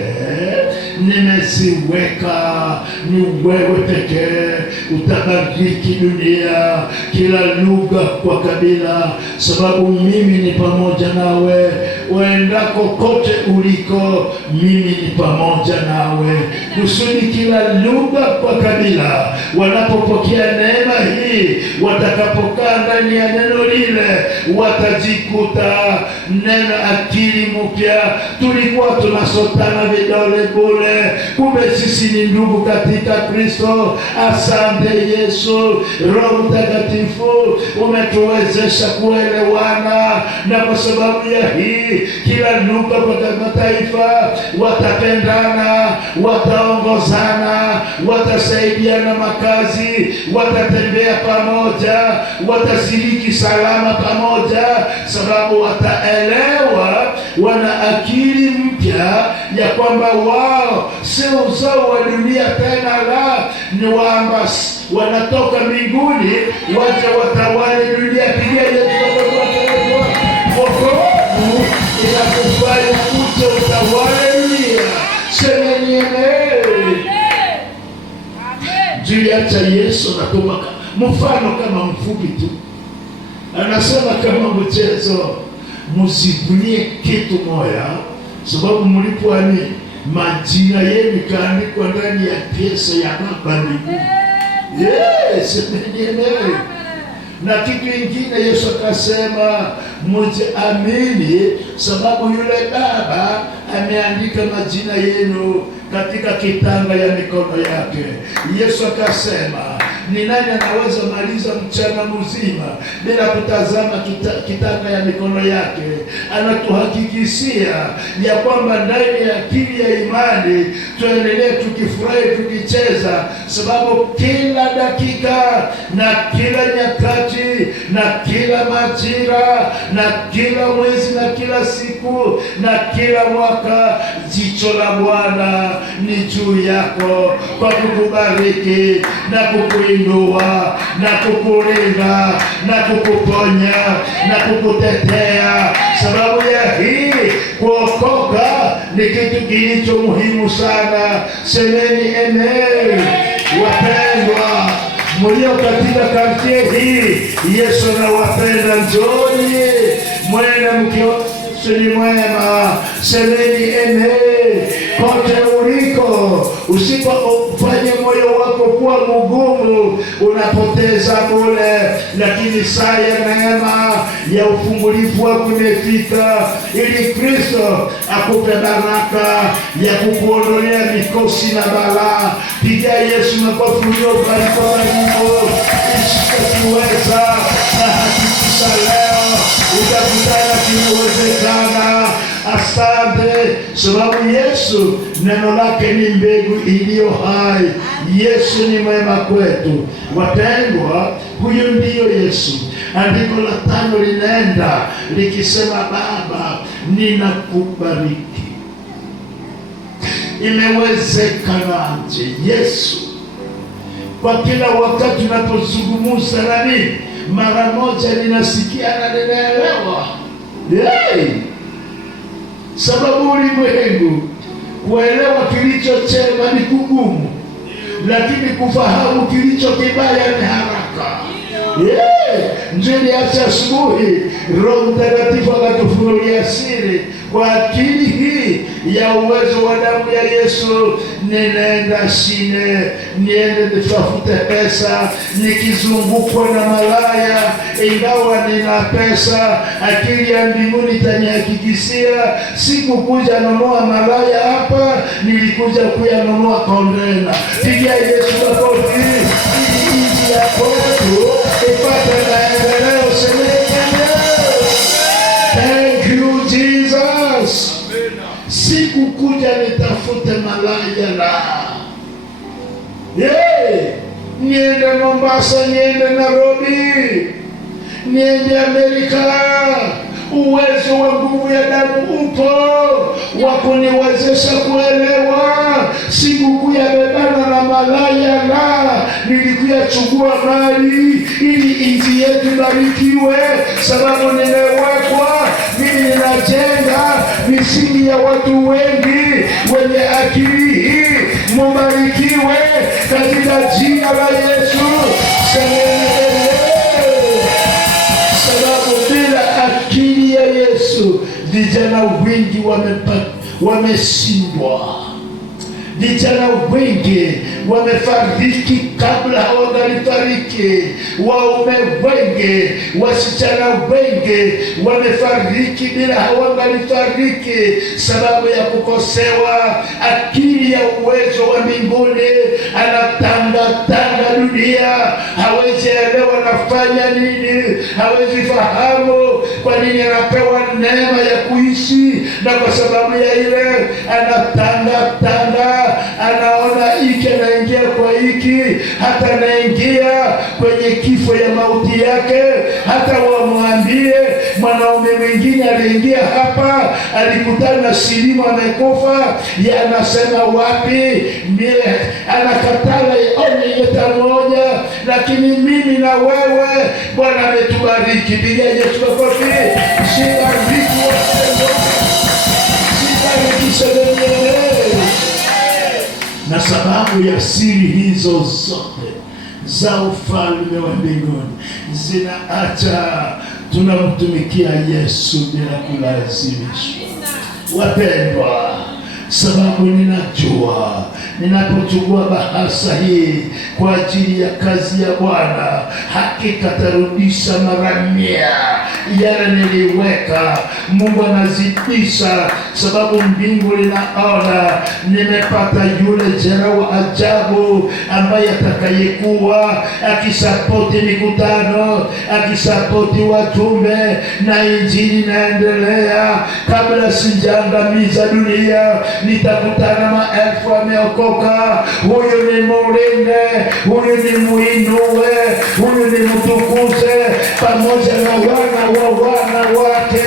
nimeziweka, ni wewe pekee utabariki dunia, kila lugha kwa kabila, sababu mimi ni pamoja nawe. Uendako kote uliko, mimi ni pamoja nawe, kusudi kila lugha kwa kabila wanapopokea neema hii, watakapokaa ndani ya neno lile, watajikuta neno akili mpya. Tulikuwa tunasotana vidole bure, kumbe sisi ni ndugu katika Kristo. Asante Yesu. Roho Mtakatifu umetuwezesha kuelewana, na kwa sababu ya hii kila lugha kwa mataifa watapendana, wataongozana, watasaidiana makazi, watatembea pamoja, watashiriki salama pamoja, sababu wataelewa, wana akili mpya ya kwamba wao sio uzao wa dunia tena, la ni wamba wanatoka mbinguni waje watawale dunia. Pigia Yesu kwa wokovu inakufanya uje utawale dunia. Semeni amen. Juu acha Yesu anatuma mfano kama mfupi tu, anasema kama mchezo, msivunie kitu moja, sababu mlipoamini majina yenu kaandikwa ndani ya pesa ya Baba mbinguni. Yes, amen. Na kitu kingine Yesu akasema mjiamini, sababu yule Baba ameandika majina yenu katika kitanga ya mikono yake. Yesu akasema Ni nani anaweza maliza mchana mzima bila kutazama kitanga ya mikono yake? Anatuhakikishia ya kwamba ndani ya akili ya imani tuendelee tukifurahi, tukicheza, sababu kila dakika na kila nyakati na kila majira na kila mwezi na kila siku na kila mwaka jicho la Bwana ni juu yako, kwa kukubariki na kukuinua na kukulinda na kukuponya na kukutetea. Sababu ya hii kuokoka ni kitu kilicho muhimu sana. Semeni amen. Wapendwa mlio katika kartie hii, Yesu anawapenda. Njooni mwende mkiona Yesu ni mwema. Semeni amen. Kote uliko, usipofanye moyo wako kuwa mgumu, unapoteza bure. Lakini saa ya neema ya ufungulivu wako imefika, ili Kristo akupe baraka ya kukuondolea mikosi na balaa. Piga Yesu makofi uliobarikiwa na Mungu. Isipokuweza na hakikisha leo utakutana kimewezekana. Asante, sababu Yesu neno lake ni mbegu iliyo hai. Yesu ni mwema kwetu. Wapendwa, huyo ndiyo Yesu. Andiko la 5 linaenda likisema, Baba ninakubariki. Imewezekanaje? Yesu kwa kila wakati unapozungumza na mimi, mara moja ninasikia na ninaelewa. Sababu ulimwengu kuelewa kilicho chema ni kugumu, lakini kufahamu kilicho kibaya ni haraka. Njini acha asubuhi Roho Mtakatifu akatufunulia siri kwa akili hii ya uwezo wa damu ya Yesu. Ninaenda shine, niende nitafute pesa, nikizungukwa na malaya, ingawa nina pesa, akili ya mbinguni itanihakikishia sikukuja nunua malaya hapa, nilikuja kuyanunua kondena. Pigia Yesu makofi ili nchi ya kwetu ipate maendeleo. Thank you Jesus. Sikukuja nitafute malaya la niende Mombasa, niende Nairobi, niende Amerika. Uwezo wa nguvu ya damu upo wa kuniwezesha kuelewa. Sikukuya bebana na malaya la, nilikuya chukua mali ili nchi yetu barikiwe, sababu nimewekwa mimi ninajenga misingi ya watu wengi wenye akili hii. Mubarikiwe katika jina la Yesu. Sababu bila akili ya Yesu vijana wengi wameshindwa. Vijana wengi wamefariki kabla hawajalifariki. Waume wengi, wasichana wengi wamefariki bila hawajalifariki, sababu ya kukosewa akili ya uwezo wa mbinguni. Anatanga dunia, hawezi elewa nafanya nini, hawezi fahamu kwa nini anapewa neema ya kuishi, na kwa sababu ya ile anatanga, anaona hiki anaingia kwa hiki, hata anaingia kwenye kifo ya mauti yake. Hata wamwambie mwanaume mwingine aliingia hapa, alikutana na Shilimo amekufa, yeye anasema wapi? Anakatala ione yeta moja, lakini mimi na wewe Bwana ametubariki. Piga Yesu makofi. Sibariki wapendwa, sibariki sebele. Na sababu ya siri hizo zote za ufalme wa mbinguni zinaacha tunamtumikia Yesu bila kulazimishwa. Wapendwa, sababu ninajua ninapochukua bahasa hii kwa ajili ya kazi ya Bwana, hakika tarudisha mara 100 yale niliweka. Mungu anazidisha, sababu mbingu linaona nimepata yule jera wa ajabu ambaye atakayekuwa akisapoti mikutano, akisapoti watume, na injili inaendelea. Kabla sijaangamiza dunia, nitakutana maelfu wameokoka. Huyu ni mulinde, huyu ni muinue, huyu ni mtukuze, pamoja na wana wake.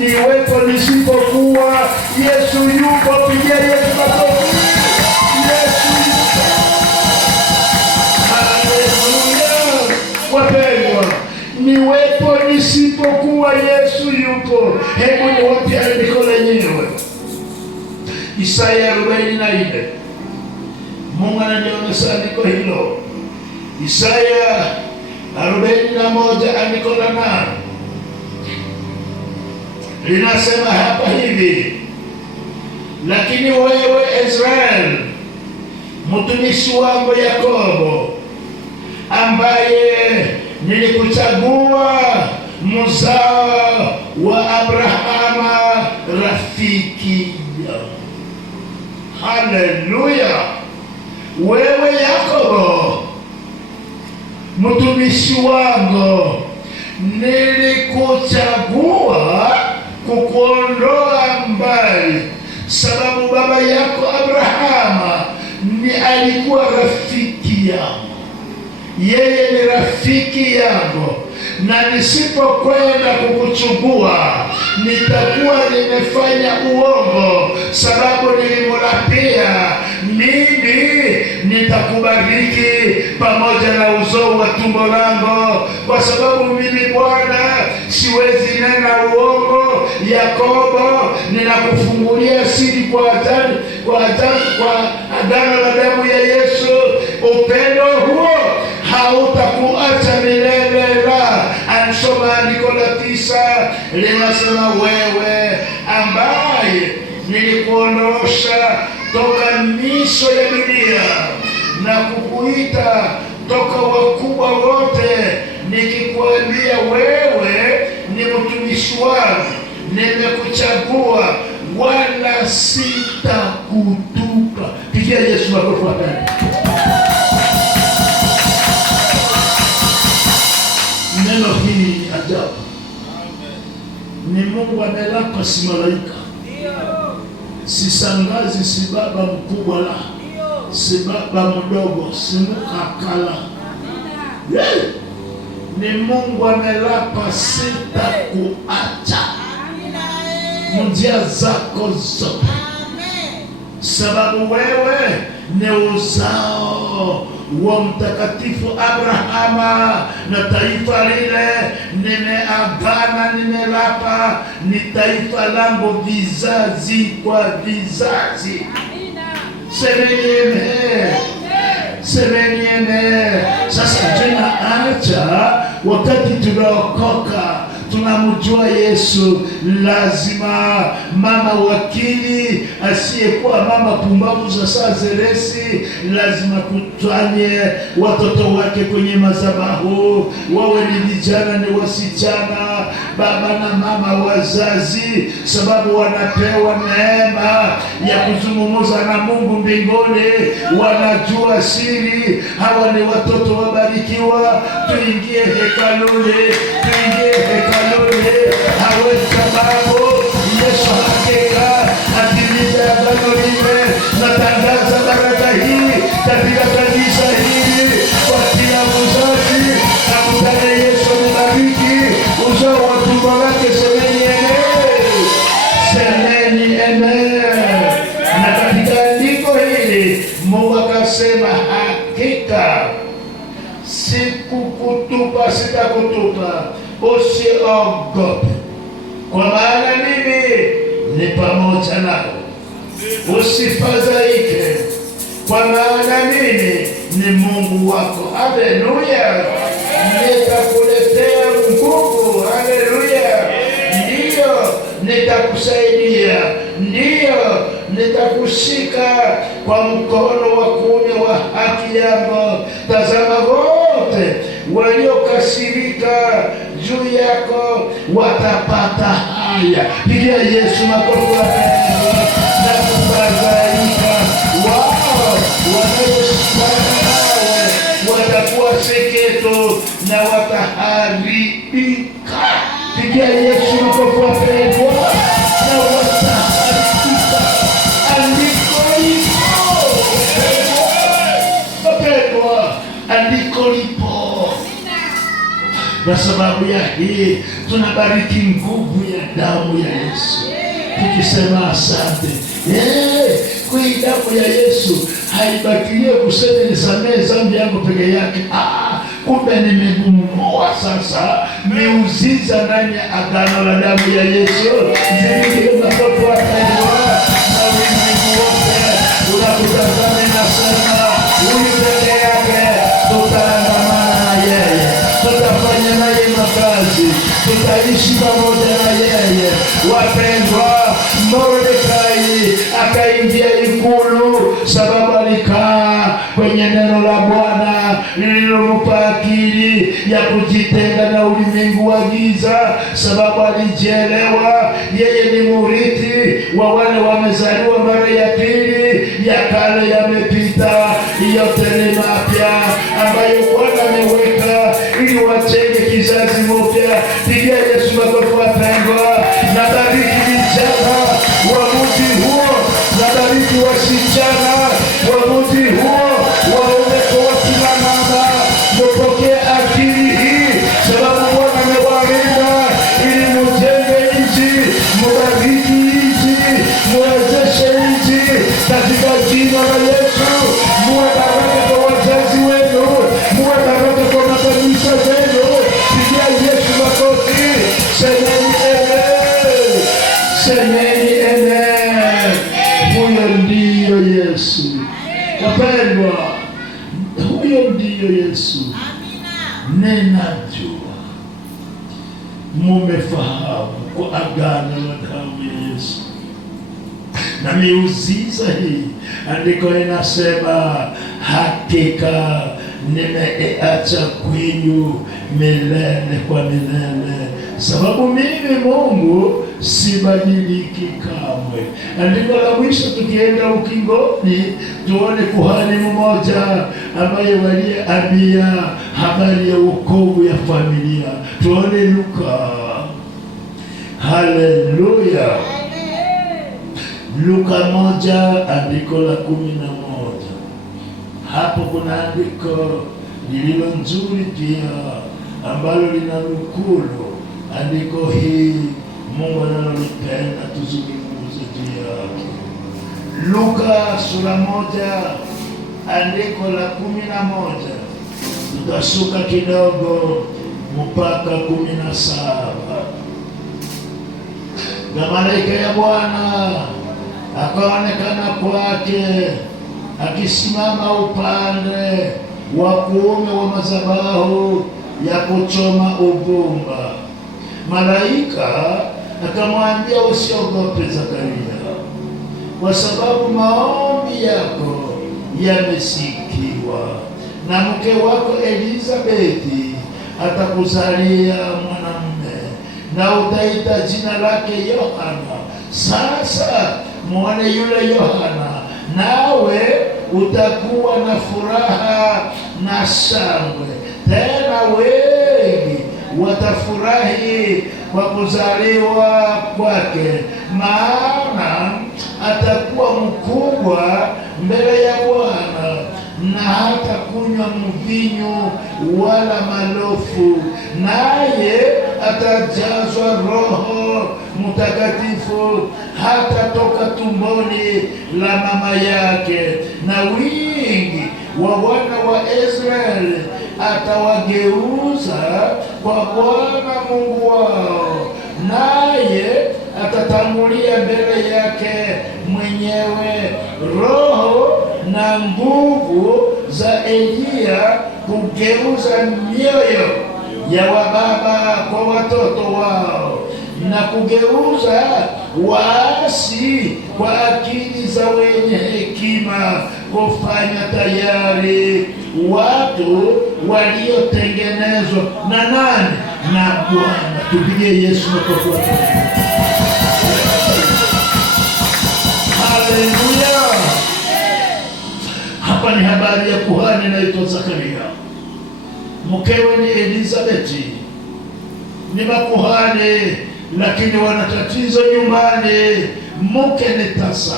Niwepo nisipokuwa, Yesu yupo. Pigia Yesu makofi. Yesu yupo. Haleluya. Wapendwa, niwepo nisipokuwa, Yesu yupo. Hebu niwape andiko lenyewe, Isaya 44. Mungu ananionyesha andiko hilo, Isaya 41 andiko la 8 linasema hapa hivi: lakini wewe Israeli, mtumishi wangu Yakobo, ambaye nilikuchagua, mzao wa Abrahama, rafiki yangu. Haleluya. Wewe Yakobo, mtumishi wangu, nilikuchagua kukuondoa mbali, sababu baba yako Abrahama alikuwa rafiki yangu. Yeye ni rafiki yangu, na nisipokwenda kukuchukua nitakuwa nimefanya uongo, sababu nilimulapia mimi nitakubariki pamoja na uzao wa tumbo langu, kwa sababu mimi Bwana siwezi nena uongo. Yakobo, ninakufungulia siri kwa agano la damu ya Yesu. Upendo huo hautakuacha milele. Ansoma andiko la 9 linasema, wewe ambaye nilikuondosha toka miisho ya dunia na kukuita toka wakubwa wote, nikikwambia wewe ni mtumishi wangu, nimekuchagua wala sitakutupa. Pigia Yesu makofi. Neno hili ni ajabu. Ni Mungu amelapa, si malaika, si sangazi, si baba mkubwa, la si baba mdogo, si mkakala. Ni Mungu amelapa, sitakuacha njia zako zote, sababu wewe ni uzao wa mtakatifu Abrahama, na taifa lile nimeagana, nimelapa, ni taifa langu vizazi kwa vizazi. Semeni amen. Semeni amen. Sasa tunaacha, wakati tunaokoka tunamjua Yesu, lazima mama wakili asiyekuwa mama pumbavu za saa zeresi, lazima kutanye watoto wake kwenye madhabahu, wawe ni vijana ni wasichana, baba na mama wazazi, sababu wanapewa neema ya kuzungumza na Mungu mbinguni. Wanajua siri. Hawa ni watoto wabarikiwa. Tuingie hekaluni, tuingie hekaluni. Hawe sababu Yesu hakika atimiza agano lile. Natangaza baraka hii katika kanisa hili kwa kila mzazi. Akutane Yesu amebariki uzao wa tumbo lake. Semeni amen. Semeni amen. Na katika andiko hili Mungu akasema, hakika sikukutupa, sitakutupa. Usiogope, kwa maana mimi ni pamoja nawe. Usifadhaike, kwa maana mimi ni Mungu wako. Haleluya. Nitakuletea nguvu. Haleluya. Ndiyo, nitakusaidia. Ndiyo, nitakushika kwa mkono wa kuume wa haki yangu. Tazama, wote waliokasirika juu yako watapata haya. Pigia Yesu makofi na kufadhaika. Wao wanaoshindana nawe watakuwa seketo na wataharibika. Pigia Yesu makofi wapendwa, na wataharibika. Andiko lipo wapendwa, andiko lipo. Na sababu ya hii tunabariki nguvu ya damu ya Yesu, tukisema asante. Kwa damu ya Yesu haibakilie kusema nisamehe dhambi yangu peke yake. Kumbe nimegundua sasa miujiza ndani ya agano la damu ya Yesu zilizotoka na ulimwengu wote unakutazama na sema huyu peke yake tutaandamana na yeye, tutafanya naye makazi, tutaishi pamoja na yeye. Wapendwa, Mordekai akaingia ikulu sababu alikaa kwenye neno la Bwana lililompa akili ya kujitenga na ulimwengu wa giza, sababu alijielewa yeye ni murithi wa wale wamezaliwa mara ya pili. Ya kale yamepita, yote ni mapya ambayo Bwana ameweka ili wachenge kizazi mpya. Pigia Yesu makofi wapendwa. Nabariki vijana wa mji huo, nabariki wasichana wa mji huo, waume kwa kila mama, mpokee akili hii sababu Bwana amewalinda ili mujenge nchi, mubariki nchi, muwezeshe nchi katika jina la Yesu. Muwe baraka kwa wazazi wenu, muwe baraka kwa makanisa zenu. Pigia Yesu makofi, semeni amen, semeni amen. Huyo ndiyo Yesu wapendwa, huyo ndiyo Yesu. Ninajua mumefahamu kwa agano la damu ya Yesu na miujiza hii. Andiko linasema hakika nimeacha kwenu milele kwa milele, sababu mimi Mungu sibadiliki kamwe. Andiko la mwisho tukienda ukingoni, tuone kuhani mmoja ambaye waliambia habari ya wokovu ya familia. Tuone Luka. Haleluya. Luka 1 andiko la 11. Hapo kuna andiko lililo nzuri pia ambalo linanukulu andiko hii Mungu analolipenda tuzungumze juu yake. Luka sura 1 andiko la 11, tutashuka kidogo mpaka 17. Na malaika ya Bwana akaonekana kwake akisimama upande wa kuume wa madhabahu ya kuchoma uvumba. Malaika akamwambia, usiogope Zakaria, kwa sababu maombi yako yamesikiwa, na mke wako Elizabeti atakuzalia mwanamume, na utaita jina lake Yohana. Sasa muone yule Yohana, nawe utakuwa na furaha na shangwe, tena wengi watafurahi kwa kuzaliwa kwake, maana atakuwa mkubwa mbele ya Bwana, na hata kunywa mvinyo wala malofu, naye atajazwa Roho Mtakatifu hata toka tumboni la mama yake, na wingi wa wana wa Israeli atawageuza kwa Bwana Mungu wao, naye atatangulia mbele yake mwenyewe Roho na nguvu za Eliya, kugeuza mioyo ya wababa kwa watoto wao na kugeuza waasi kwa akili za wenye hekima, kufanya tayari watu waliotengenezwa na nani? Na Bwana. Tupigie Yesu makofi. Haleluya! Hapa ni habari ya kuhani anaitwa Zakaria, mkewe ni Elizabeti. Ni makuhani lakini wana tatizo nyumbani. Mke ni tasa.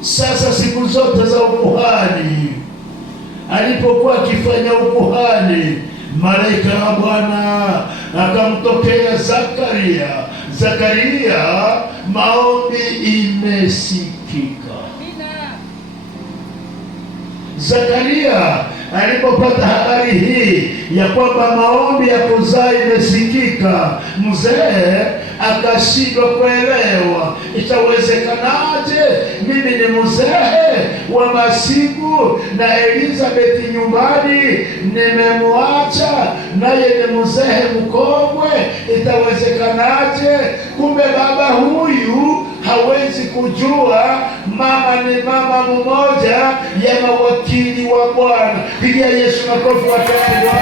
Sasa siku zote za ukuhani, alipokuwa akifanya ukuhani, malaika wa Bwana akamtokea Zakaria. Zakaria, maombi imesikika. Zakaria alipopata habari hii ya kwamba maombi ya kuzaa imesikika, mzee akashindwa kuelewa, itawezekanaje? Mimi ni mzee wa masiku na Elizabeth nyumbani nimemwacha, naye ni mzee mkongwe, itawezekanaje? Kumbe baba huyu hawezi kujua mama ni mama mmoja ya mawakili wa Bwana. Pigia Yesu makofi wapendwa.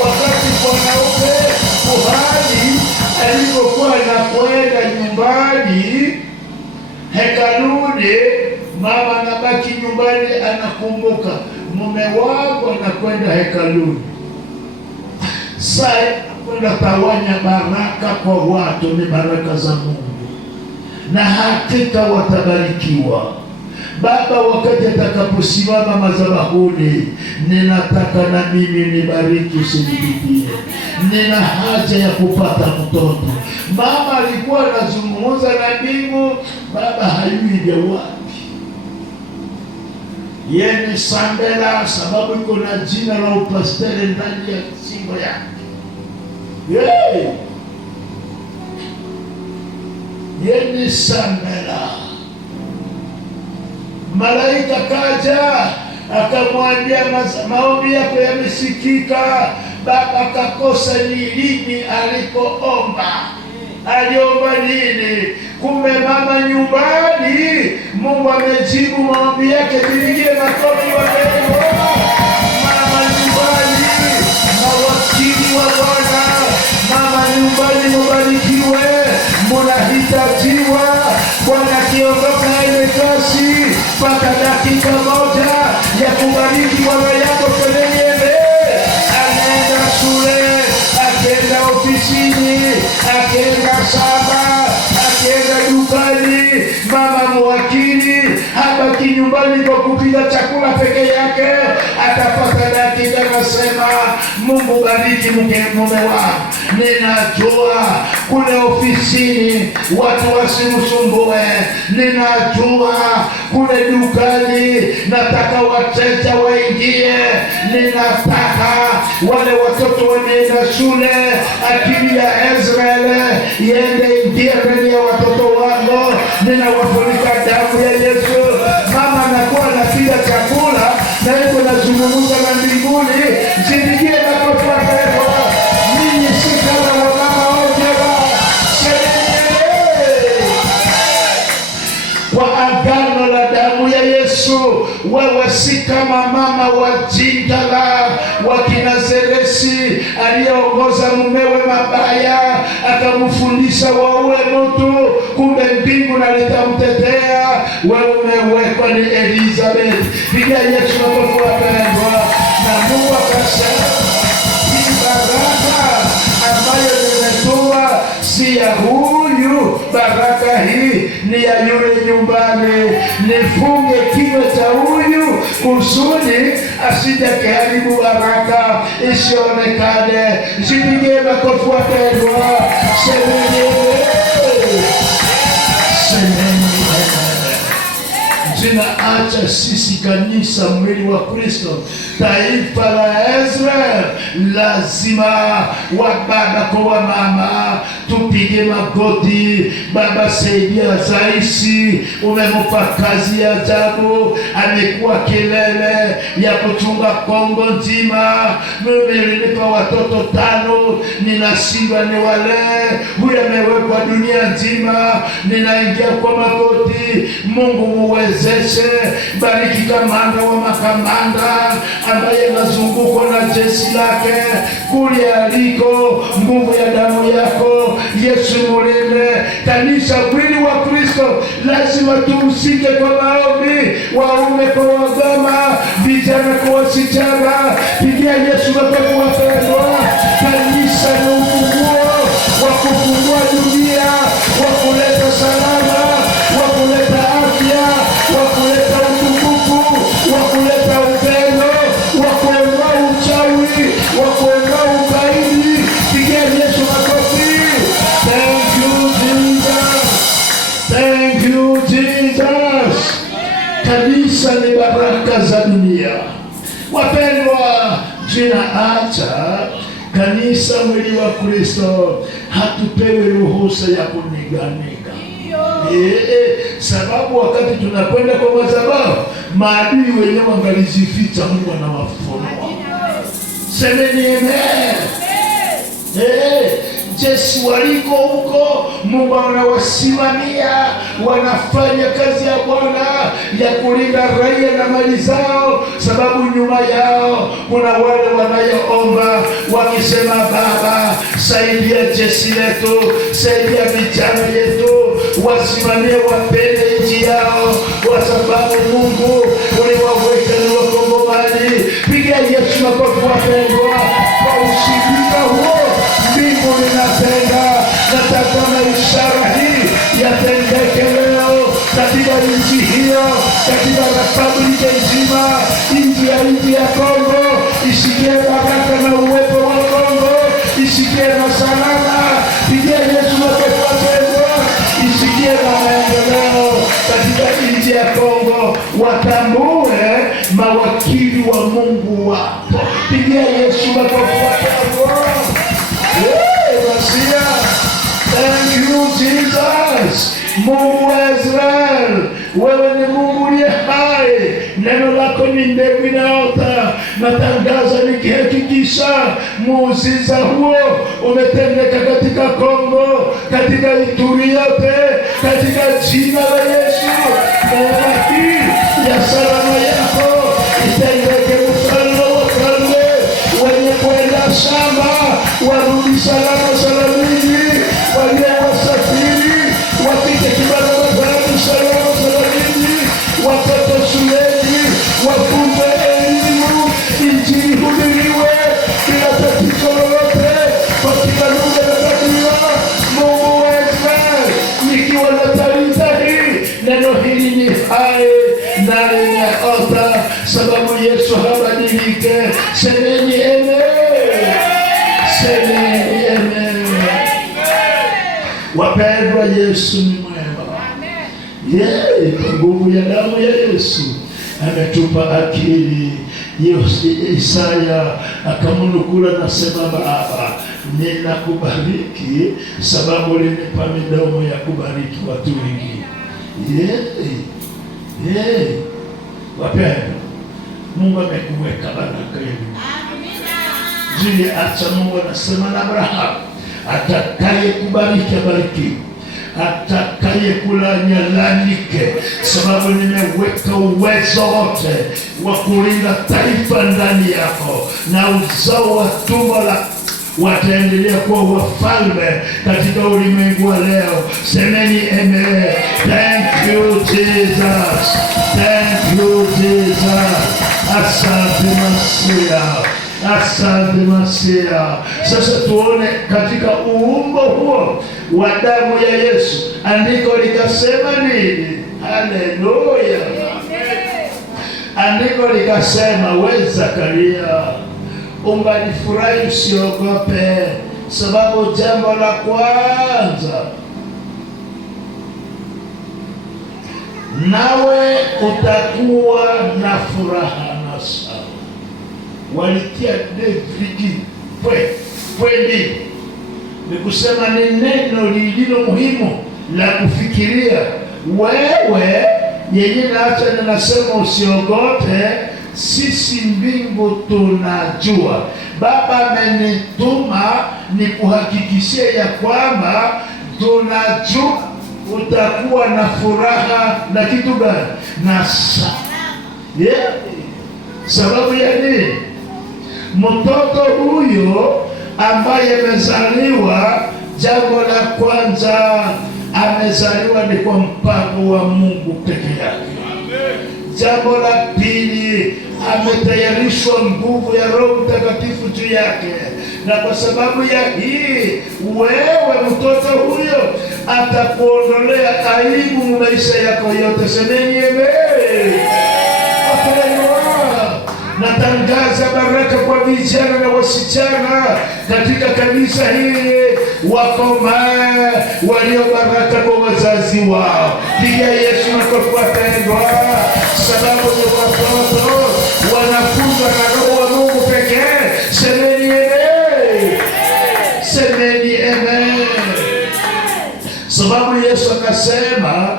Wakati mwanaume kuhani alipokuwa anakwenda nyumbani hekaluni, mama anabaki nyumbani, anakumbuka mume wako anakwenda hekaluni. Sasa kwenda tawanya baraka kwa watu, ni baraka za Mungu na hakika watabarikiwa. Baba, wakati atakaposimama madhabahuni, ninataka na mimi nibariki, usinipitie. Nina haja ya kupata mtoto. Mama alikuwa anazungumza na mbingu, baba hayui vya wapi. Yeye ni Sambela, sababu iko na jina la upasteri ndani ya singo yake. Yeye ni Sambela. Malaika kaja akamwambia, maombi yako yamesikika. Baba akakosa ni lini alipoomba. Aliomba nini? Kumbe mama nyumbani, Mungu amejibu maombi yake. Pigie makofi wapendwa. Mama nyumbani, mawakili wa Bwana, mama nyumbani, mubarikiwe, munahitajiwa. Bwana akiondoka ile kasi, pata dakika moja ya kubariki baba yako kwenye anaenda shule, akienda ofisini, akienda shamba, akienda dukani. Mama mwakili habaki nyumbani kwa kupika chakula peke yake, atapata dakika. Nasema Mungu bariki mume wangu. Ninajua kule ofisini watu wasimsumbue. Ninajua kule dukani nataka wateja waingie. Ninataka wale watoto wanaenda shule, akili ya Israeli iende ingie ndani ya watoto wangu. Ninawafunika damu ya Yesu. Mama anakuwa anapika chakula na yuko nazungumza na mbinguni. Zipigie makofi wapendwa. Mimi si kama wamama wote kwa agano la damu ya Yesu. Wewe si kama mama wa Jindala wa Kinazareti aliyeongoza mumewe mabaya, akamfundisha waue mtu, kumbe mbingu na litamtetea. Wewe umewekwa ni Elizabeth. Pigia Yesu makofi wapendwa. Na Mungu akasema hii baraka ambayo nimetoa si ya huyu, baraka hii ni ya yule nyumbani. Nifunge kinywa cha huyu kusudi asije karibu baraka isionekane. Jipigie makofi wapendwa. tunaacha sisi kanisa, mwili wa Kristo, taifa la Israeli, lazima wa baba kwa wa mama tupige magoti. Baba, saidia Zaisi, umempa kazi ya ajabu, amekuwa kelele ya kuchunga Kongo nzima. Mimi nilinipa watoto 5, ninashindwa ni wale. Huyu amewekwa dunia nzima, ninaingia kwa magoti. Mungu muwezeshe, bariki kamanda wa makamanda ambaye anazungukwa na jeshi lake kule aliko. Nguvu ya damu yako Yesu mulinde kanisa, mwili wa Kristo. Lazima tuhusike kwa maombi, waume kwa wagama, vijana kwa wasichana. Pigia Yesu makofi wapendwa. Kanisa ni ufunguo wa kufungua dunia, wa kuleta salama, wa kuleta afya, wa kuleta utukufu, wa kuleta upendo, wa kuondoa uchawi, wa kuondoa ukaidi. Pigia Yesu makofi. Thank you Jesus. Thank you Jesus. Kanisa ni baraka za dunia. Wapendwa, tunaacha kanisa, mwili wa Kristo, hatupewi ruhusa ya kuniganika. Sababu wakati tunakwenda kwa madhabahu, maadui wenyewe wangalizificha, Mungu anawafunua. Semeni amen. Jeshi waliko huko, Mungu anawasimamia, wanafanya kazi ya Bwana ya kulinda raia na mali zao, sababu nyuma yao kuna wale wanayoomba wakisema, Baba, saidia jeshi letu, saidia vijana yetu, wasimamie, wapende nchi yao, kwa sababu Mungu uliwaweka ni Wakongomani. Pigia Yesu makofi wapendwa. Kwa ushirika huo mbingu linatenda. Nataka ishara hii yatendeke leo katika nchi hiyo, katika republiki nzima. Nchi ya Kongo isikie baraka na uwepo wa Kongo, isikie na salama. Pigia Yesu makofi wapendwa. Isikie na maendeleo katika nchi ya Kongo. Watambue mawakili wa Mungu wapo. Pigia Yesu makofi wapendwa. Thank you Jesus. Mungu wa Israeli, wewe ni Mungu uliye hai. Neno lako ni mbegu inaota. Natangaza nikihakikisha muujiza huo umetendeka katika Kongo, katika Ituri yote, katika jina la Yesu. Neema hii ya salama yako itendeke. Mfalme wa falme, wenye kwenda shamba warudi salama salamini, walio wasafiri wapite kibarabara salama salamini, watoto shuleni wafunzwe elimu, injili hubiriwe bila tatizo lolote katika lugha ya kabila. Mungu wa Israeli, nikiwa na taarifa hii, neno hili ni hai na limeota, sababu Yesu habadilike. Semeni amen. Semeni amen. Wapendwa, Yesu ni mwema. Yeye kwa nguvu ya damu ya Yesu ametupa akili. Isaya akamnukula na sema, Baba, ninakubariki sababu ulinipa midomo ya kubariki watu wengine. Wapendwa, Mungu amekuweka baraka yenu. Jini acha Mungu anasema na Abrahamu, atakaye kubariki abarikiwe, atakaye kulani alanike, sababu nimeweka uwezo wote wa kulinda taifa ndani yako, na uzao wa tumbo la wataendelea kuwa wafalme katika ulimwengu wa leo. Semeni amen. Thank you Jesus. Thank you Jesus. Asante Masia. Asante Masia. Sasa tuone katika uumbo huo wa damu ya Yesu, andiko likasema nini? Haleluya. Andiko likasema, we Zakaria, ungalifurahi, usiogope, sababu jambo la kwanza nawe utakuwa na furaha na sawa. Walitia David pwendi, ni kusema ni neno lililo muhimu la kufikiria. Wewe yenye naacha ninasema usiogote, sisi mbingu tunajua. Baba amenituma ni kuhakikishia ya kwamba tunajua utakuwa na furaha na kitu gani? Na sababu ya nini? Mtoto huyo ambaye amezaliwa, jambo la kwanza, amezaliwa ni kwa mpango wa Mungu peke yake. Jambo la pili, ametayarishwa nguvu ya Roho Mtakatifu juu yake, na kwa sababu ya hii, wewe mtoto huyo atakuondolea aibu maisha yako yote. Semeni amen. Natangaza baraka kwa vijana na wasichana katika kanisa hili, wakomae walio baraka kwa wazazi wao. Piga Yesu makofi wapendwa, sababu ni watoto wanafunzwa na Roho wa Mungu pekee. Semeni amen. Semeni amen. Sababu Yesu akasema,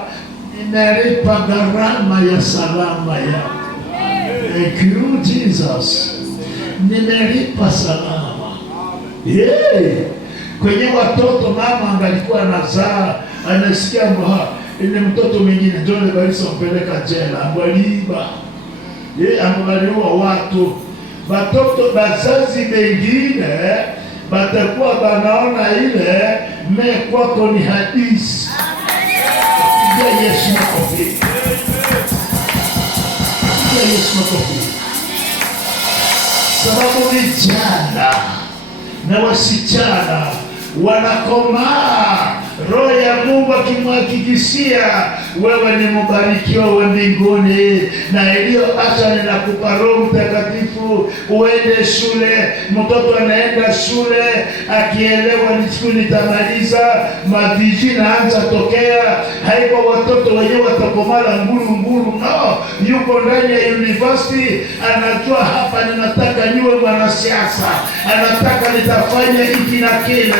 nimelipa gharama ya salama yako. Thank you Jesus. Nimelipa salama. Kwenye watoto mama angalikuwa anazaa, anasikia mbwa ile mtoto mwingine ndio balisa mpeleka jela, ambaliba. Ambaliwa watu. Watoto bazazi mengine batakuwa banaona ile kwako ni hadisi. Amen. Yesu makofi. Yesu makofi. Sababu vijana na wasichana wanakomaa, Roho ya Mungu akimhakikishia wewe ni mbarikiwa wa mbinguni, na iliyoacha ninakupa Roho Mtakatifu uende shule. Mtoto anaenda shule akielewa ni siku nitamaliza, maviji naanza tokea. Haiko watoto wenyewe watakomala nguru, no, yuko ndani ya university, anajua hapa ninataka niwe mwanasiasa, anataka nitafanya hiki na kile,